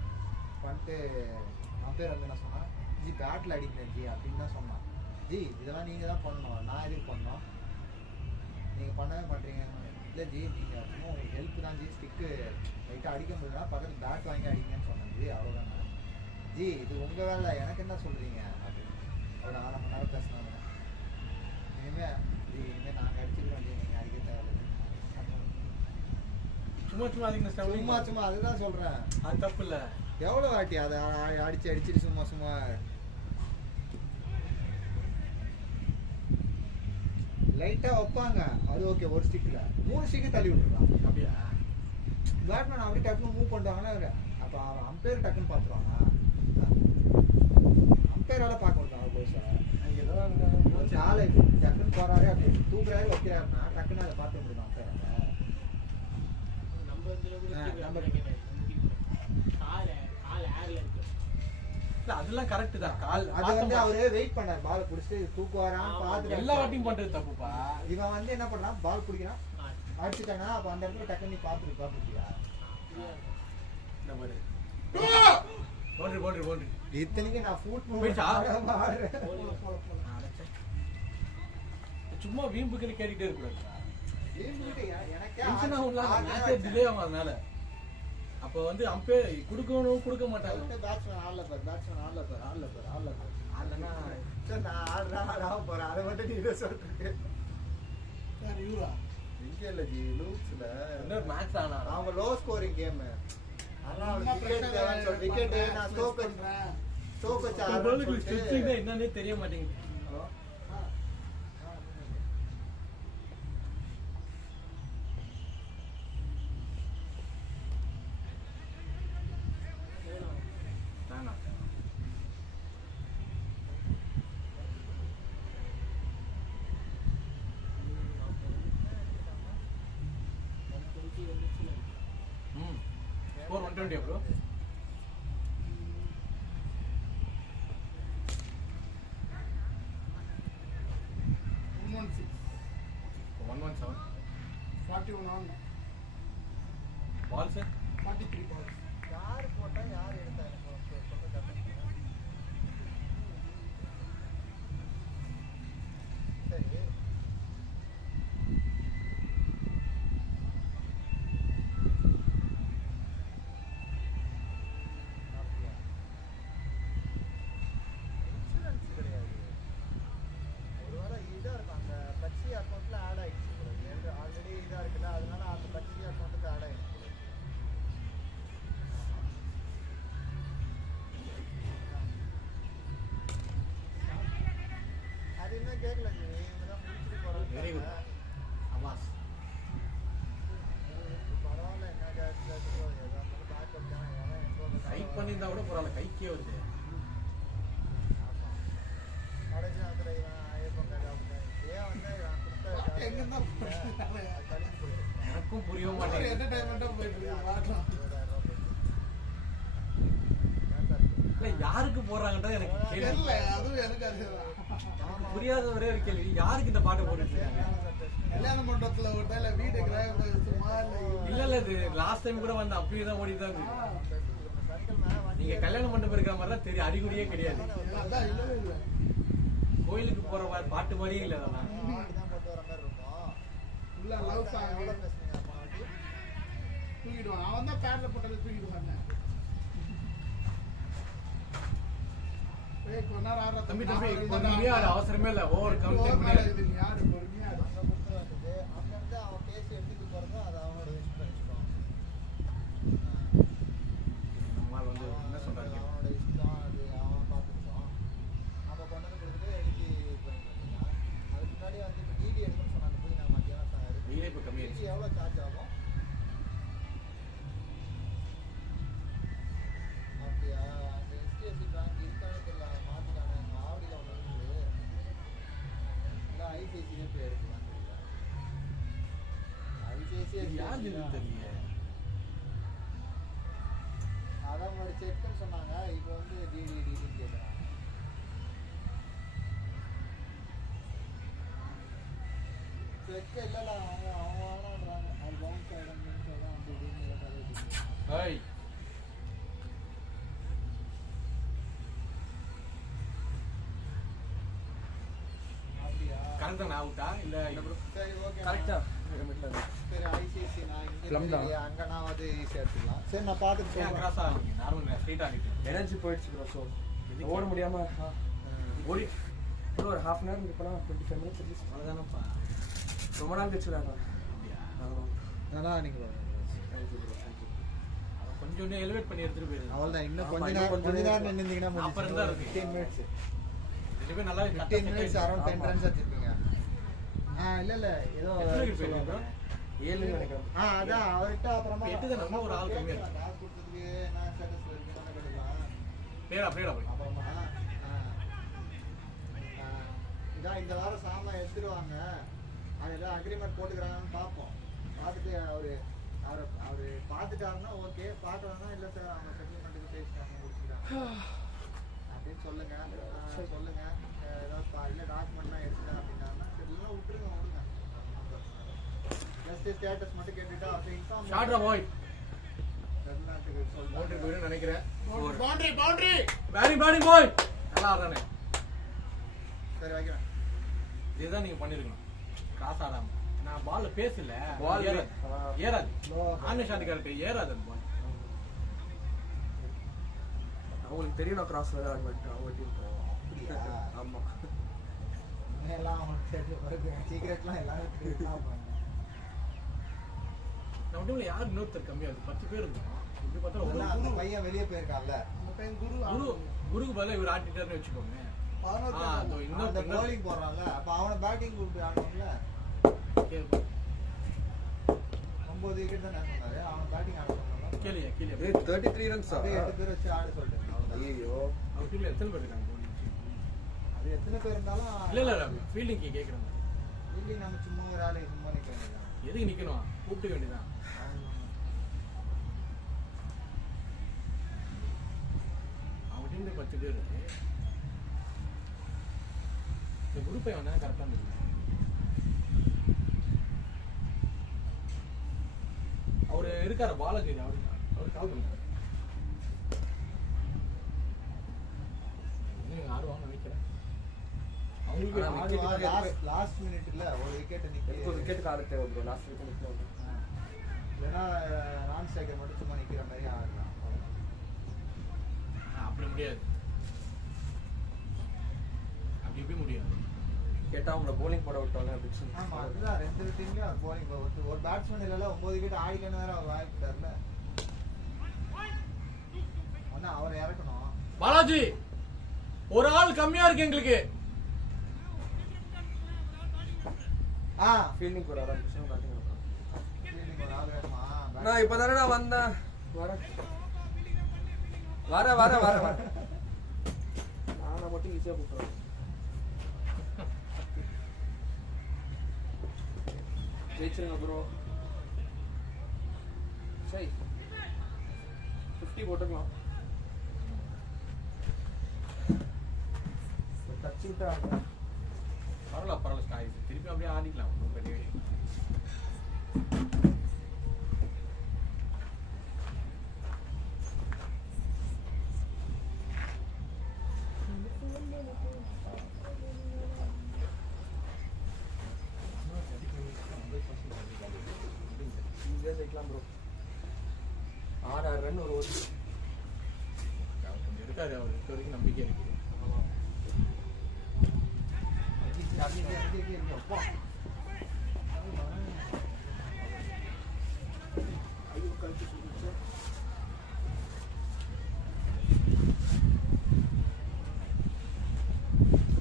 பண்ணிட்டு பேர் வந்து என்ன சொன்னான், ஜி பேட்டில் அடிக்கிறேன் ஜி அப்படின்னு தான் சொன்னான். ஜி இதெல்லாம் நீங்கள் தான் பண்ணணும், நான் எதுக்கு பண்ணோம், நீங்கள் பண்ணவே மாட்டீங்க. இல்லை ஜி நீங்கள் சும்மா உங்களுக்கு ஹெல்ப் தான் ஜி, ஸ்டிக்கு லைட்டாக அடிக்க முடியலன்னா பக்கத்தில் பேட் வாங்கி அடிங்கன்னு சொன்னேன் ஜி, அவ்வளோதாங்க ஜி, இது உங்கள் வேலை எனக்கு என்ன சொல்கிறீங்க அப்படின்னு ஒரு 1/2 மணி நேரம் பேசினாங்க. இனிமேல் ஜி இனிமேல் நாங்கள் அடிச்சுக்கிறோம் ஜி, நீங்கள் அடிக்க தேவையில்லை. சும்மா சும்மா அதுக்கு சும்மா சும்மா அதுதான் சொல்றேன். அது தப்பு இல்ல. எவ்வளவு வாட்டி அதை அடிச்சுட்டு சும்மா சும்மா லைட்டா வைப்பாங்க. அது ஓகே, ஒரு ஸ்டிக்ல 3 ஸ்டிக் தள்ளி விட்டுருக்கான். அப்படியா? பேட்மேன் அப்படி டக்குன்னு மூவ் பண்ணுவாங்கன்னா அப்ப அவன் அம்பையர் டக்குன்னு பாத்துருவாங்க. அம்பையரால பார்க்க முடியும் போய் சார். காலை டக்குன்னு போறாரு, அப்படி தூக்குறாரு வைக்கிறாருன்னா டக்குன்னு அதை பார்க்க முடியும் அம்பையரால. அதெல்லாம் கரெக்ட் தான். கால் அது வந்து அவரு வெயிட் பண்ணாரு, பால் புடிச்சிட்டு தூக்குவாரான்னு பாத்து எல்லா வாட்டியும் பண்றது தப்புப்பா. இவன் வந்து என்ன பண்றான், பால் பிடிக்கிறான் அடிச்சுட்டானா அப்ப அந்த இடத்துல டக்குன்னு நீ பாத்துருப்பா புடிச்சியா. இத்தனைக்கு நான் ஃபுட் சும்மா வீம்புக்குன்னு கேட்டுட்டே இருக்கக்கூடாது. எனக்கே டிலே ஆகும் அதனால. அப்ப வந்து அம்பையர் கொடுக்கணும் கொடுக்க மாட்டாங்க. பேட்ஸ்மேன் ஆடல பாரு, பேட்ஸ்மேன் ஆடல பாரு, ஆடல பாரு, ஆடல பாரு. ஆடலன்னா சரி நான் ஆட போறேன், அதை மட்டும் நீ இதை சொல்றீங்க. இவரா இங்க இல்ல ஜி, லூக்ஸ்ல இன்னொரு மேட்ச் ஆனா அவங்க லோ ஸ்கோரிங் கேம். ஆனா விக்கெட் நான் ஸ்டோக் வச்சு என்னன்னே தெரிய மாட்டேங்குது. Hello score 120 bro. Balls 43 balls. யார் போட்டா யார் எடுத்தாங்க சரி. இன்சூரன்ஸ் கிடையாது. ஒருவேளை இதா இருக்கும், அந்த கட்சி அக்கௌண்ட்ல ஆட் ஆயிடுச்சு. ஆல்ரெடி இதா இருக்குல்ல, அதனால அந்த கட்சி அக்கௌண்ட்டுக்கு ஆட் ஆயிடுச்சு. அது இன்னும் கேட்கல ஜி, இவங்கதான் முடிச்சுட்டு போறாங்க. Very good Abbas. பரவாயில்ல, என்ன கேட்கல பேக்கப் தான். ரைட் பண்ணியிருந்தா கூட பரவாயில்ல, கைக்கே வருது. கடைசி நேரத்தில் இவன் ஐயப்பன் கேட்காம ஏன் வந்து இவன் கொடுத்த எங்கன்னா எனக்கும் புரியவே மாட்டேங்குது. என்டர்டைன்மெண்டா போயிட்டு இருக்கு பார்க்கலாம். இல்ல யாருக்கு போடுறாங்கன்றது எனக்கு கேள்வி. தெரியல, அதுவும் எனக்கு அது புரியாத ஒரே ஒரு கேள்வி, யாருக்கு இந்த பாட்டை போட்டுட்டு இருக்காங்க? கல்யாண மண்டபத்துல ஓட்டா இல்ல வீடு கிரகம் சும்மா இல்ல இல்ல இது லாஸ்ட் டைம் கூட வந்து அப்படியே தான் ஓடிட்டு தான் இருக்கு. நீங்க கல்யாண மண்டபம் இருக்கிற மாதிரிலாம் தெரியும், அறிகுறியே கிடையாது. அதான் இல்லவே இல்லை. கோயிலுக்கு போற பாட்டு மாதிரியே இல்லை அதெல்லாம். தான் போட்டு வர மாதிரி இருக்கும். உள்ள லவ் சாங் எவ்வளோ பேசுனீங்க அப்போ வாட்டி? தூக்கிடுவான். அவன் தான் பேர்ல போட்டது தூக்கிடுவாங்க. கொஞ்ச நேரம் ஆடுற தம்பி பொறுமையா ஆடு, அவசரமே இல்ல. ஓவர் கவுண்ட் இது நீ ஆடு, பொறுமையா ஆடு. அங்கே கொடுத்து வந்தது அங்கேருந்து அவன் பேசி எடுத்துட்டு போகிறதோ அது அவனோட இஷ்டம். நம்மால் வந்து என்ன சொல்றாங்க, அவனோட இஷ்டம், அது அவன் பார்த்துக்கிட்டோம். நம்ம கொண்டு வந்து கொடுத்துட்டு எடுத்து இது பண்ணிக்கலாம். அதுக்கு முன்னாடி வந்து இப்போ டிடி எடுக்கணும்னு சொன்னாங்க. போய் நான் மத்தியானம் வெயிலே இப்போ கம்மியாயிடுச்சு. டிடி எவ்வளோ சார்ஜ் ஆகும்? அப்படியா? அந்த HDFC பேங்க் இருக்கானே தெரியல, மாற்றிட்டானே. எங்கள் ஆவடியில் ஒன்று இருக்குது. இல்லை ஐசிஐசியே போய் எடுக்கலாம் தெரியல. ஐசிஐசிஐ யார் தெரியல. அதான் முன்னாடி செக்குன்னு சொன்னாங்க, இப்போ வந்து டிடின்னு கேட்குறாங்க. செக்கு இல்லைல்ல, அவங்க வாங்கினான்றாங்க. அது பவுன்ஸ் ஆகிடும் சொல்கிறான். அப்படி இப்படின்னு கதை. ஏய் அப்படியா? கரெக்டா நான் அவுட்டா இல்ல சரி, ஓகே. கரெக்டா? சரி, ஐசிஐசி நான் Plum தான். இங்கே அங்கே நான் வந்து ஈஸியாக எடுத்துக்கலாம். சரி, நான் பார்த்துட்டு சொல்கிறேன். கிராஸ் ஆகுங்க, நார்மல் ஸ்ட்ரைட் ஆகிட்டு எனர்ஜி போயிடுச்சு ப்ரோ. ஸோ ஓட முடியாம ஓடி ப்ரோ ஒரு ஹாஃப் அன் ஹவர் இப்போனா 25 மினிட்ஸ் அட்லீஸ்ட் அவ்வளோதானப்பா. ரொம்ப நாள் கழிச்சு விளையாடுறோம். அப்படியா? அதான் நீங்கள் கொஞ்சம் எலிவேட் பண்ணி எடுத்துட்டு போயிருங்க. அவ்வளவுதான். இன்னும் கொஞ்ச நேரம் நின்னுந்தீங்கன்னா அப்புறம் தான் இருக்கு. 15 minutes. ரெண்டு நல்லா 15 minutes அரௌண்ட் 10 runs அடிச்சிருப்பீங்க. இல்ல ஏதோ சொல்லுங்க. 7 நினைக்கிறேன். அதான் அவர்கிட்ட அப்புறமா 8 தான் நம்ம ஒரு ஆள் கம்மியா இருக்கு. காசு கொடுத்ததுக்கு என்ன ஸ்டேட்டஸ்ல இருக்குன்னு கேட்கலாம். பேரா அப்புறமா இதான் இந்த வாரம் சாமான் எடுத்துருவாங்க, அதெல்லாம் அக்ரிமெண்ட் போட்டுக்கிறாங்கன்னு பார்ப்போம். பார்த்துட்டு அவரு பார்த்துட்டாருன்னா ஓகே, பார்க்கலன்னா இல்லை சார் அவங்க செட்டில்மெண்ட்டுக்கு பேசிட்டாங்க முடிச்சுட்டாங்க அப்படின்னு சொல்லுங்க. சொல்லுங்க ஏதாவது இல்லை டாக்குமெண்ட்லாம் எடுத்துட்டேன் அப்படின்னாங்கன்னா சரி இல்லைன்னா விட்டுருங்க. ஜஸ்ட் ஸ்டேட்டஸ் மட்டும் கேட்டுட்டா அப்படி இன்ஃபார்ம் ஷாட்ரா பாய் செட்டில்மெண்ட்டுக்கு பவுண்டரி சொல்லுங்க. போயிடுன்னு நினைக்கிறேன். பவுண்டரி பேட்டிங் பாய் நல்லா ஆடுறானே. சரி வைக்கிறேன். இதுதான் நீங்க பண்ணிருக்கணும். கிராஸ் ஆடாம நான் பால்ல பேசல, Ball ஏறாது ஆன்மேஷ் கரெக்ட் ஏறாது அந்த பால். அவங்களுக்கு தெரியும் நான் கிராஸ் வேற ஆக அவங்க டீம். அப்படியா? ஆமா. எல்லாம் அவங்களுக்கு தெரிஞ்ச பிறகு சீக்கிரட்லாம் எல்லாரும் தெரியும். நம்ம டீம்ல யார் இன்னொருத்தர் கம்மியாகுது? 10 பேர் இருக்கும். இப்படி பார்த்தா அதெல்லாம் அந்த பையன் வெளியே போயிருக்கான்ல, அந்த பையன் குரு குருக்கு பதிலா இவர் ஆட்டிட்டாருன்னு வச்சுக்கோங்க. அந்த இன்னொரு bowling போடுறான்ல, அப்ப அவனை பேட்டிங் கூப்பிட்டு ஆடணும்ல. 9 விக்கெட் தான் சொன்னாரு, அவனை பேட்டிங் ஆட சொன்னாங்க. கேளியா 33 ரன்ஸ். அப்படியே 8 பேர் வச்சு ஆட சொல்லிட்டேன். அவ்வளவுதான். ஐயோ. அவங்க டீம்ல எத்தனை பேர் இருக்காங்க? அது எத்தனை பேர் இருந்தாலும் இல்ல ஃபீல்டிங் கேக்குறாங்க. இல்லை நம்ம சும்மா ஒரு ஆளு சும்மா நிக்க வேண்டியதான். எதுக்கு நிக்கணும்? கூப்பிட்டு வேண்டியதான். அவங்க டீம்ல 10 பேர் இருக்கு. இந்த குரூப் வந்தா கரெக்டா இருக்கு. அவரு இருக்காரு பாலாஜி, அவரு கால் பண்ணுறாரு. இன்னும் ஆடுவாங்க நினைக்கிறேன். அவங்களுக்கு லாஸ்ட் மினிட்ல ஒரு விக்கெட் எனக்கு ஒரு விக்கெட்டுக்கு ஆட தேவை ப்ரோ. லாஸ்ட் விக்கெட் நிற்கணும். இல்லைன்னா நான் ஸ்ட்ரைக்கர் மட்டும் சும்மா நிக்கிற மாதிரி ஆடலாம். அப்படி முடியாது. அப்படி எப்படி முடியாது? கேட்டா அவங்கள bowling போட விட்டாங்க அப்படின்னு சொல்லி. ஆமா அதுதான் ரெண்டு டீம்லயும் bowling ஒரு பேட்ஸ்மேன் இல்ல 9 விக்கெட் ஆடிக்கணும் வேற அவர் வாய்ப்பிட்டார்ல. ஆனா அவரை இறக்கணும். பாலாஜி ஒரு ஆள் கம்மியா இருக்கு எங்களுக்கு. ஃபீல்டிங் ஒரு ஆரம்பிச்சோம் பேட்டிங் பண்ணோம். ஃபீல்டிங் ஒரு ஆள் வேணுமா? நான் இப்பதானே நான் வந்தேன். வர நான் மட்டும் ஈஸியா கூப்பிடுறேன். ஜெயிச்சிருங்க ப்ரோ. சரி 50 போட்டுக்கலாம். டச்சிங்கிட்ட பரவாயில்ல ஸ்டாய் திருப்பி அப்படியே ஆடிக்கலாம். ஒன்றும் பெரிய விஷயம். ஈஸியா ஜெயிக்கலாம் ப்ரோ. 6 ரன் ஒரு ஓவர். கொஞ்சம் இருக்காரு அவர் இருக்க வரைக்கும் நம்பிக்கை இருக்கு.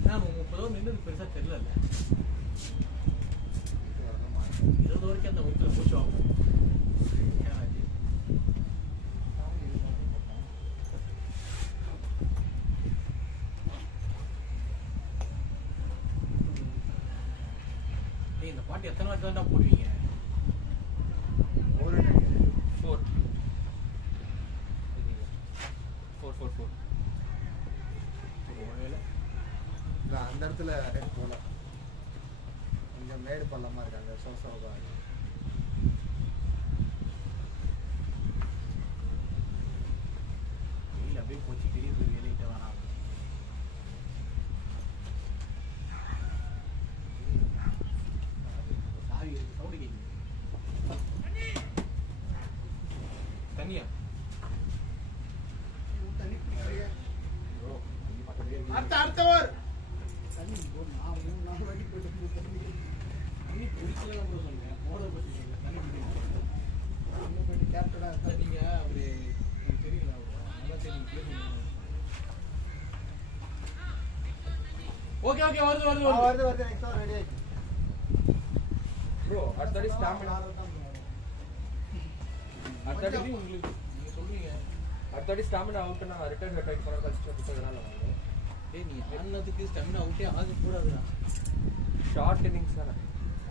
நான் 30 ஓவர் நின்று பெருசா தெரியல. 20 வரைக்கும் அந்த ஒருத்தர் மூச்சு ஆகும். இந்த பாட்டு எத்தனை வாட்டி தான் போடுவீங்க? ஒரு 4 ஒருவேளை அந்த இடத்துல போல கொஞ்சம் மேடு பள்ளமா இருக்காங்க. சோசோவா வெயில் அப்படியே போச்சு. பெரிய பெரிய வேலைகிட்ட வராங்க. சாவி சவுண்டு கேட்குது. தனியா bro, தண்ணி பக்கத்துலயே இருக்கு. அடுத்த ஓவர் தண்ணி போடு. நான் 3-4 வாட்டி போட்டு தண்ணி குடிக்கலாம் bro சொன்னேன். மோட பத்தி சொன்னேன். தண்ணி குடிக்கலாம். கேப்டனா நீங்க அப்படி ஓகே ஓகே வருது வருது வருது வருது வருது நெக்ஸ்ட் ஓவர் ரெடி ஆயிடுச்சு ப்ரோ அடுத்தடி ஸ்டாமினா அடுத்தடி உங்களுக்கு நீங்க சொல்றீங்க அடுத்தடி ஸ்டாமினா அவுட்னா ரிட்டர்ன் அட்டாக் பண்ண கஷ்டம் விளையாடலாம். டேய் நீ ஆடுனதுக்கு ஸ்டெமினா அவுட்டே ஆக கூடாதுடா. ஷார்ட் இன்னிங்ஸ் தானே.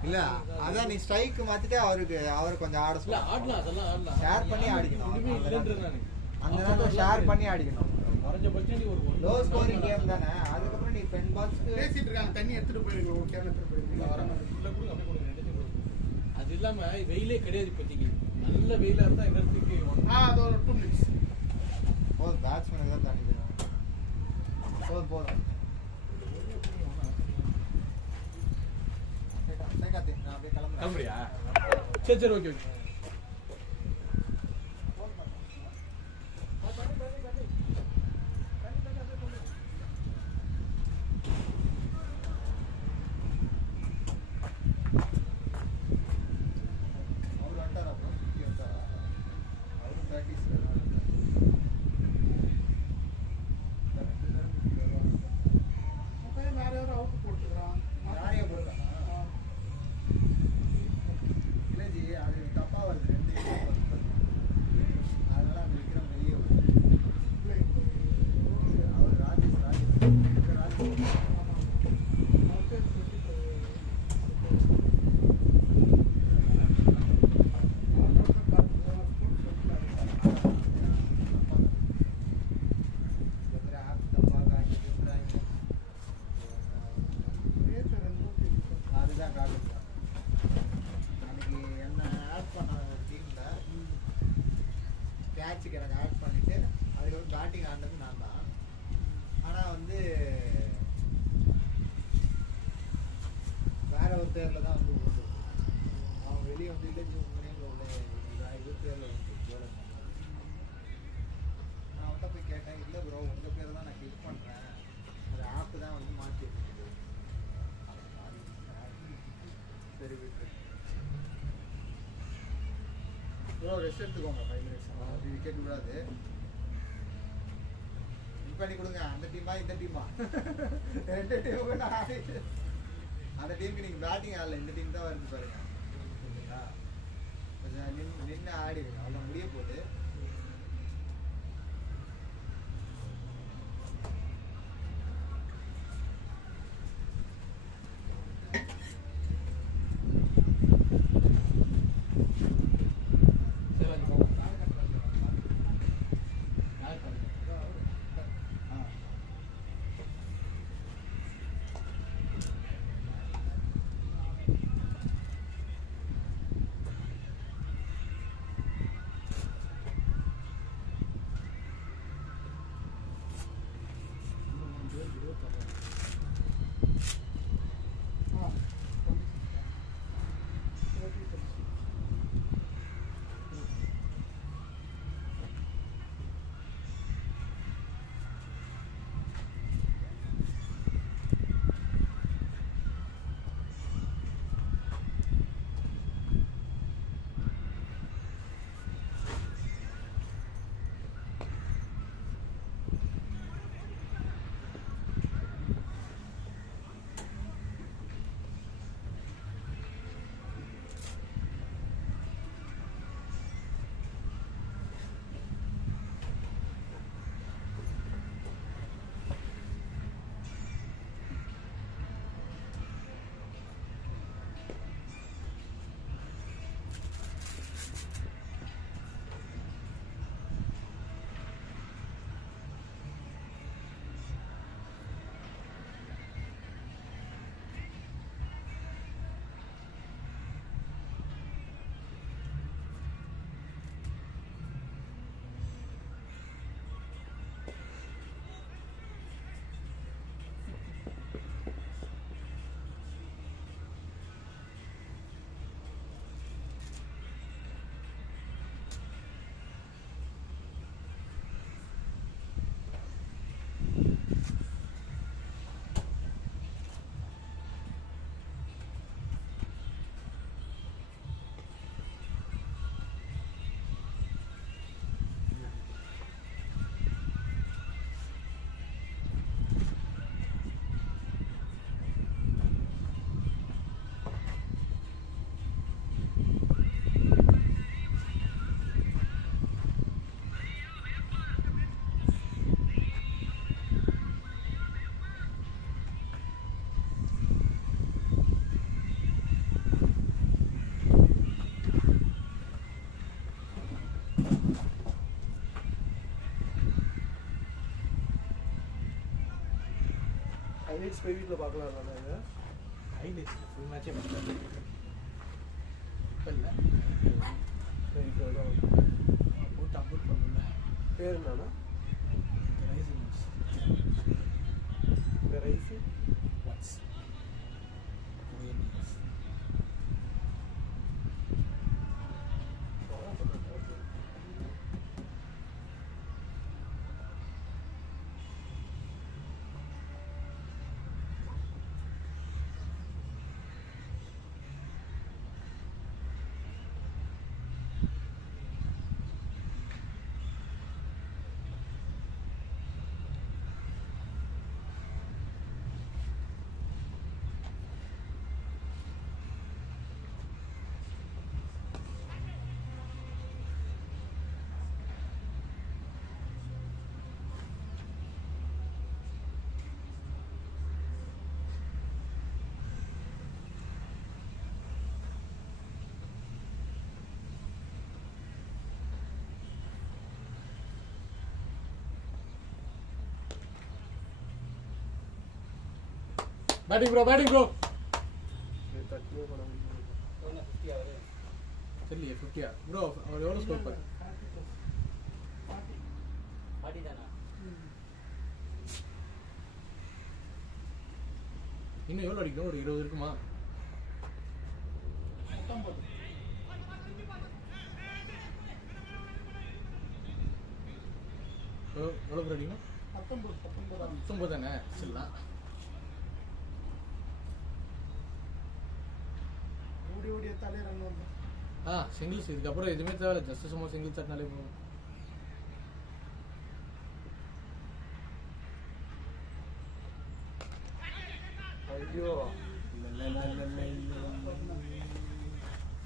இல்ல அதான் நீ ஸ்ட்ரைக் மாத்திட்டு அவருக்கு கொஞ்சம் ஆட இல்ல சொல்ல ஆடலாம் அதெல்லாம் ஆடலாம். ஷேர் பண்ணி ஆடிக்கணும். ஒண்ணுமே இல்லைன்றேன் நானு. அந்த நேரத்துல ஷேர் பண்ணி ஆடிக்கணும். குறைஞ்சபட்சம் நீ ஒரு லோ ஸ்கோரிங் கேம் தானே. அதுக்கப்புறம் நீ 10 பால்ஸ்க்கு பேசிட்டு இருக்காங்க. தண்ணி எடுத்துட்டு போயிருங்க. ஒரு கேன் எடுத்துட்டு போயிருங்க. உள்ள கூட அப்படியே கொடுங்க, ரெண்டு பேரும் கொடுங்க. அது இல்லாம வெயிலே கிடையாது இப்போதைக்கு. நல்ல வெயிலா இருந்தா எல்லாத்துக்கு அது ஒரு 2 minutes. போதும் பேட்ஸ்மேனுக்கு தான் தண்ணி தருவாங்க. போதும் சேகாத்தி நான் அப்படியே கிளம்புறேன். கிளம்புறியா? சரி சரி ஓகே ஓகே. அவர் வந்துட்டாரா ப்ரோ? வந்துட்டாரா? அவரு ப்ராக்டிஸ் அப்படியே வேற யாரும் அவுட் போட்டுக்கிறான். யாரையா போட்டானா? இல்லஜி அது தப்பா வருது 2 அதனால அந்த விக்ரம் வெளியே வருது. அவர் ராஜேஷ் அதுதான் காட்டுது. அன்னைக்கு என்ன ஆட் பண்ண ஒரு டீம்ல கேட்சுக்கு எனக்கு ஆட் பண்ணிட்டு அதுக்கப்புறம் பேட்டிங் ஆடினது நான் தான். ஆனால் வந்து வேற ஒரு பேரில் தான் வந்து ஓடுது. அவங்க வெளியே வந்து இல்லைச்சு உங்கள் நேமில் உள்ள இது பேரில் வந்து போல நான் அவன்கிட்ட போய் கேட்டேன். இல்லை ப்ரோ உங்கள் பேரை தான் நான் கிளிக் பண்ணுறேன். அது ஆப்பு தான் வந்து மாற்றி இருக்குது. சரி விட்டு ப்ரோ ரெஸ்ட் எடுத்துக்கோங்க 5 மினிட்ஸ். அப்படி விக்கெட் விடாது. இது பண்ணி கொடுங்க. அந்த டீமா இந்த டீமா 2 டீமுக்கு நான் ஆடிட்டு அந்த டீமுக்கு நீங்கள் பேட்டிங் ஆடல. இந்த டீம் தான் வருது பாருங்க. ஓகேங்களா? கொஞ்சம் நின்று ஆடிடுங்க. அவ்வளோ முடிய போகுது. சரி வந்து போங்க. யார் பண்ணுங்க? ஆ ஹைலைட்ஸ் போய் வீட்டில் பார்க்கலாம் தானே ஹைலைட்ஸ் ஃபுல் மேட்சே பார்த்தாரு இப்போ இல்லை போட்டு அப்லோட் பண்ணல. பேர் என்னன்னா ரைசிங் ரைஸு வாட்ஸ் ONES. பேட்டிங் ப்ரோ தட்டியே பண்ண முடியும். சரியே 50 ப்ரோ அவர் எவ்வளோ ஸ்கோர் பண்ண இன்னும் எவ்வளோ அடிக்கும்? ஒரு 20 இருக்குமா? 19. எவ்வளோ பேர் அடிக்கும்? 19 தானே சரிலாம். ஓடி எத்தாலே ரன் வந்து சிங்கிள்ஸ் இதுக்கப்புறம் எதுவுமே தேவையில்ல, ஜஸ்ட் சும்மா சிங்கிள்ஸ் தட்டினாலே போதும். ஐயோ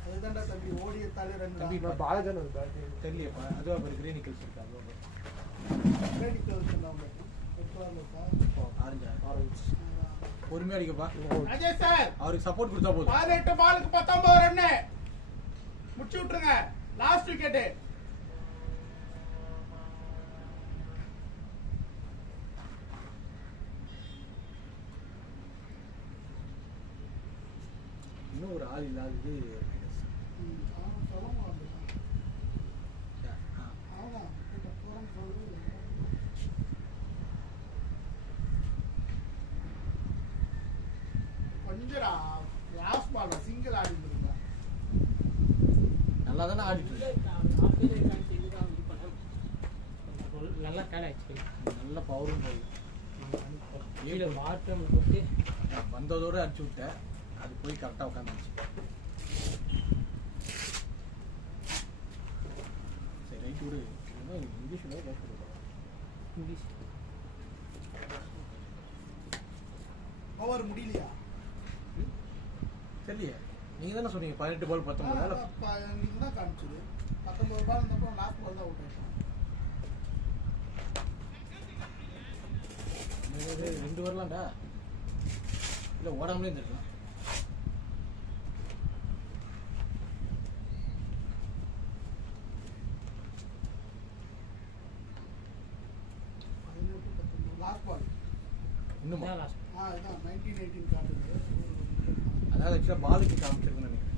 அதுதான்டா தம்பி, ஓடி எத்தாலே ரன் தம்பி, தான். பாலஜன் அது பேட்டிங் தெரியலையப்பா, அதுவும் அப்புறம் கிரே நிக்கல்ஸ் இருக்கு, அதுவும் ஆரஞ்சு பொறுமையா அடிக்கப்பா. அஜய் சார், அவருக்கு சப்போர்ட் கொடுத்தா போதும். 18 பாலுக்கு 19 ரன் முடிச்சு விட்டுருங்க. Last wicket. இன்னும் ஒரு ஆள் இல்லாதது கொஞ்சம் லாஸ்ட் பால் சிங்கிள் ஆடி இருந்தீங்க. நல்லா தானே ஆடிட்டு இருக்கு. நல்லா கேட் ஆயிடுச்சு. நல்ல பவரும் போகுது. கீழே வாட்டம் போட்டு நான் வந்ததோட அடிச்சு விட்டேன், அது போய் கரெக்டாக உட்காந்துச்சு. சரி ரைட் விடு, இங்கிலீஷ் இங்கிலீஷ் ஓவர் முடியலையா? தெரியலையே, நீங்கள் தானே சொன்னீங்க 18 பால் 19. நீங்க தான் காமிச்சது. 19 பால் இருந்தப்போ லாஸ்ட் பால் தான் அவுட் ஆயிட்டோம். 2 வரலாம்டா, இல்லை ஓடாமலே இருந்துருக்கலாம். லாஸ்ட் பால் இன்னும் லாஸ்ட் இதான் 19-18 காட்டுது. அதாவது ஆக்சுவலாக பாலுக்கு காமிச்சிருக்குன்னு நினைக்கிறேன்.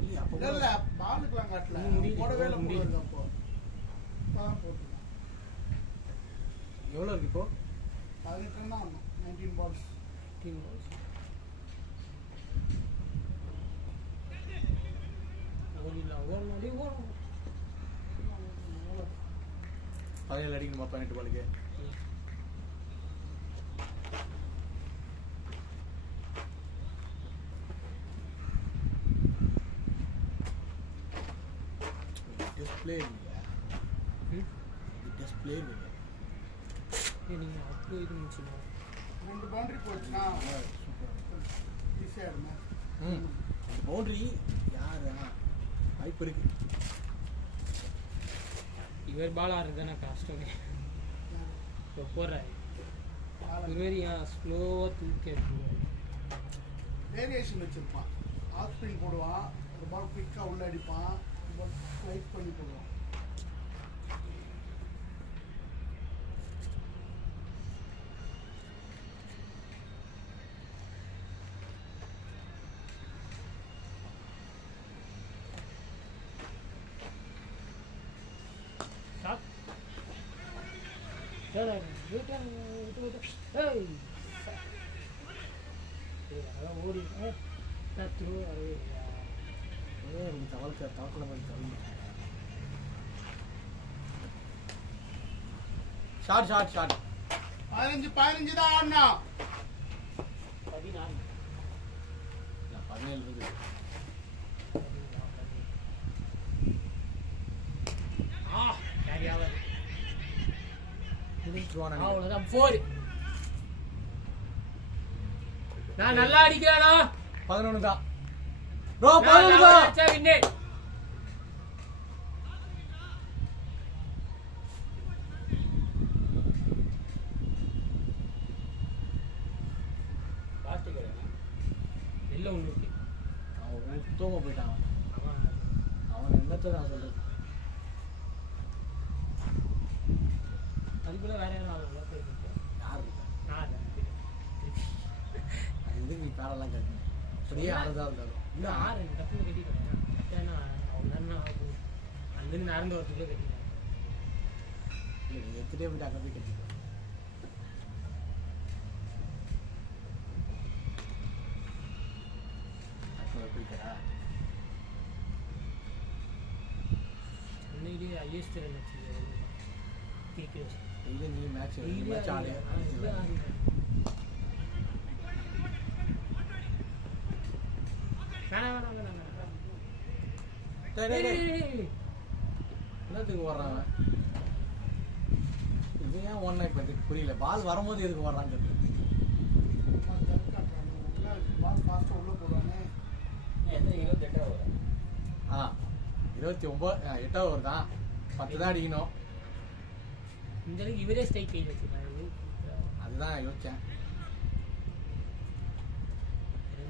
இல்லையா அப்போ இல்ல பாலுக்குலாம் காட்டல, போடவே இல்லை. போடுறது அப்போ இப்போதான் போட்டுருக்கேன். எவ்வளோ இருக்கு இப்போ? 18 ரன் தான் ஆடணும். 19 பால்ஸ். டீம் பால்ஸ் ஓடி ஓடும். 17 அடிக்கணுமா 18 பாலுக்கு? டிஸ்பிளே இல்லையா? டிஸ்பிளே இல்லையா? நீங்கள் அப்படியே இது முடிச்சுக்கணும். 2 பவுண்டரி போச்சுன்னா ஈஸியாக இருந்தேன். பவுண்டரி யார் வாய்ப்பு இருக்கு. இவர் பால் ஆடுறது தானே கஷ்டமே. இப்போ போடுறாரு இவர் ஏன் ஸ்லோவாக தூக்கி வேரியேஷன் வச்சிருப்பான். ஆஃப் ஸ்பின் போடுவான், ஒரு பால் குயிக்காக உள்ள அடிப்பான், ஒரு பால் ஸ்லைட் பண்ணி போடுவான். ஓடி த்ரூ தவக்கல மாதிரி தவறு. ஷார்ட் 15 தான் ஆடனா. 14 17 இருக்கு. அவ்வளவுதான் 4. நான் நல்லா அடிக்கிறானா? 11 தான் ப்ரோ, 11 தான். வின்னு. எல்லாம் ஒண்ணு இருக்கு. அவன் தூங்க போயிட்டான். அவன் அவன் என்னத்தை நான் சொல்றது. அதுக்குள்ள வேற யாரும் ஆகல. யார் இருக்கா? நான் அது எதுக்கு நீ பேரெல்லாம் கட்டணும்? அப்படியே ஆறுதா இருந்தாலும் இன்னும் 6 டப்புன்னு கட்டிட்டேன். ஏன்னா அவன் தானே ஆகும். அங்கிருந்து நடந்து வரதுக்குள்ளே கட்டிட்டேன். இல்லை, நீ எடுத்துகிட்டே போயிட்டு அங்கே போய் கட்டிக்கோ. போய்க்கிறா இன்னைக்கு ஐஎஸ் திறன் கிரிக்கெட் இல்லை, நீ மேட்ச் மேட்ச் ஆடு. என்னத்துக்கு ஓடுறாங்க? இது ஏன் ஒன்னா இப்போ புரியல. பால் வரும்போது எதுக்கு ஓடுறாங்க? பால் ஃபாஸ்ட்டாக உள்ளே போடுவாங்க. 29 8 ஓவர் தான். 10 தான் அடிக்கணும். இந்த அளவுக்கு இவரே ஸ்ட்ரைக் கையில் வச்சுருக்காரு. அதுதான் யோசிச்சேன். 2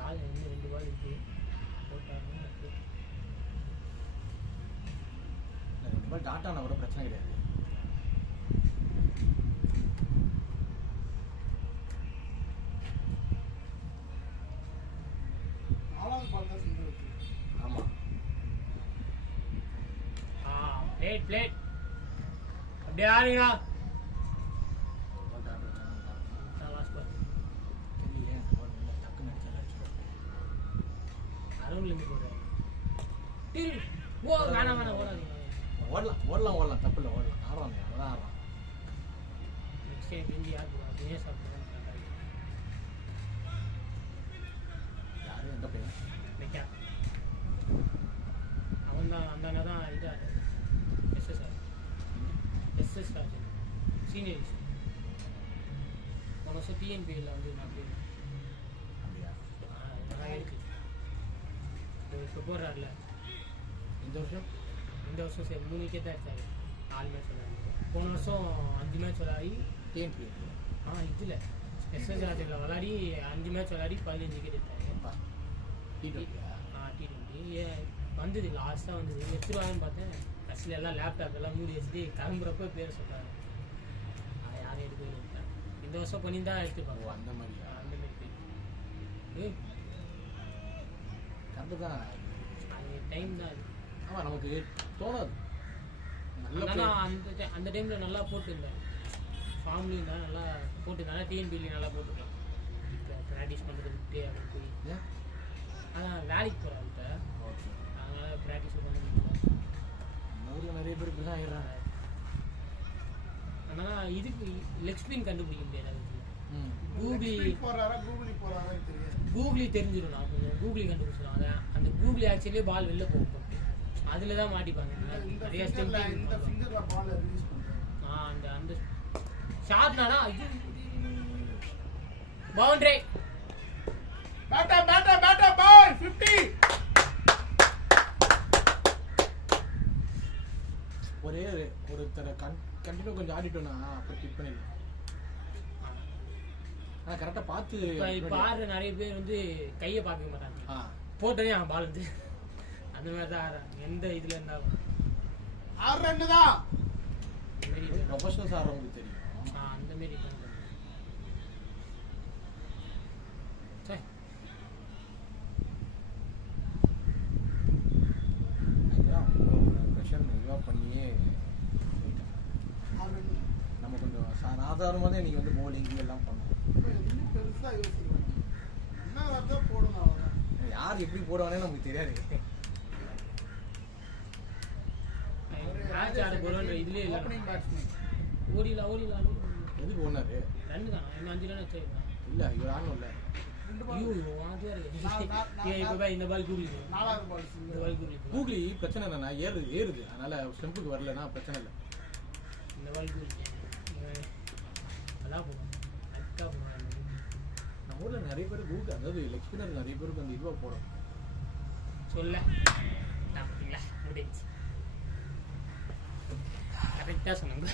பால் இன்னும் 2 பால் இருக்கு. போட்டாங்கன்னா 2 பால் டாட் ஆன கூட பிரச்சனை கிடையாது. ஆமா, பிளேட் அப்படியே ஆடுங்க. அருள்லேருந்து போடுறாரு. வேணாம் ஓடாதீங்க. ஓடலாம் தப்பு இல்லை, ஓடலாம். ஆடுறாங்க, அதான் ஆடுறான். நெக்ஸ்ட் டைம் இந்தி யார் போடுறாங்க? தினேஷ் சாப்பிட்றாங்க. யாரும் எந்த பையன் வைக்கா அவன் தான் அந்த அண்ணா தான் இதாக எஸ்எஸ் ராஜன் சீனியர் போன வருஷம் டிஎன்பியில் வந்து நான் அப்படியா? இதெல்லாம் இருக்கு. இப்போ போடுறாருல இந்த வருஷம் சரி 3 விக்கெட் தான் எடுத்தாரு. 4 மேட்ச் விளையாடி. போன வருஷம் 5 மேட்ச் விளையாடி டிஎன்பி இதில் எஸ்எஸ் ராஜனில் விளையாடி 5 மேட்ச் விளையாடி 15 விக்கெட் எடுத்தாரு. T20 வந்தது லாஸ்ட்டாக வந்தது. எடுத்துருவாங்கன்னு பார்த்தேன். கடைசியில் எல்லாம் லேப்டாப் எல்லாம் மூடி வச்சுட்டு கிளம்புறப்ப பேர் சொல்கிறாங்க. அதை யாரும் எடுக்கவே இல்லை. இந்த வருஷம் பண்ணியிருந்தா எடுத்துப்பாங்க. அந்த மாதிரி அந்த மாதிரி கரெக்டு தான். அது டைம் தான் அது. ஆமாம், நமக்கு தோணாது. ஆனால் அந்த டைமில் நல்லா போட்டுருந்தேன். ஃபார்ம்லேயும் இருந்தால் நல்லா போட்டுருந்தேன். டிஎன்பிலையும் நல்லா போட்டுருக்கலாம். இப்போ ப்ராக்டிஸ் பண்ணுறது விட்டு அப்படி போய் அதான் வேலைக்கு போகிறேன். இப்போ ஓகே, அதனால் ப்ராக்டிஸ் பண்ண முடியல. ஊரில் நிறைய பேர் இப்படி தான் ஆயிடுறாங்க. ஆனால் இதுக்கு லெக் ஸ்பின் கண்டுபிடிக்க முடியாது. போறாரா கூகுளி தெரிஞ்சிடும். நான் கொஞ்சம் கூகுளி கண்டுபிடிச்சிடும். அதை அந்த கூகுளி ஆக்சுவலியே பால் வெளில போகும். அதில் தான் மாட்டிப்பாங்க. நிறைய ஸ்டெம் அந்த அந்த ஷாட்னாடா இது பவுண்டரி. பேட்டா பால் 50. ஒருத்தரை கண்டினியூ கொஞ்சம் ஆடிட்டோம்னா அப்போ கிக் பண்ணிடலாம். ஆனால் கரெக்டாக பார்த்து இப்போ ஆடுற நிறைய பேர் வந்து கையை பார்க்க மாட்டாங்க. போட்டதே அவன் பால் வந்து அந்த மாதிரி தான் ஆடுறாங்க. எந்த இதில் இருந்தாலும் 6 ரன் தான். ப்ரொஃபஷனல்ஸ் ஆடுறவங்களுக்கு தெரியும். அந்த மாரி ப்ரெஷர் இதாக பண்ணியே சாதாரணமாக தான் நீங்கள் வந்து bowling எல்லாம் பண்ணணும். இன்னும் பெருசா யோசிக்கிறேன். என்ன வார்த்தை போடணும் அவ்வளவுதான். யார் எப்படி போடுவானே நமக்கு தெரியாது. மேட்ச் ஆட போறோன்ற இதுலயே இல்ல. Opening batsman. ஓடில எதுக்கு ஓடினாரு? ரன் தான் இன்னும் 5 ரன் வச்சிருக்கான். இல்லை இவர் ஆடணும் இல்லை. ரெண்டு ஐயோ ball. வாதியா இருக்கு. நான் இப்ப பாய் இந்த பால் கூலி. நாலாவது ball இந்த single. பால் கூலி. கூகுளி பிரச்சனை என்னன்னா ஏறுது அதனால ஸ்டெம்புக்கு வரலன்னா பிரச்சனை இல்லை. இந்த பால் கூலி. அதான் போகும். அக்கா போறாங்க. நம்ம ஊரில் நிறைய பேர் கூகுள் அதாவது லெக் ஸ்பின்னர் நிறைய பேருக்கு அந்த இதுவாக போடும். சொல்ல நான் முடிஞ்சு கரெக்டாக சொன்னாங்க.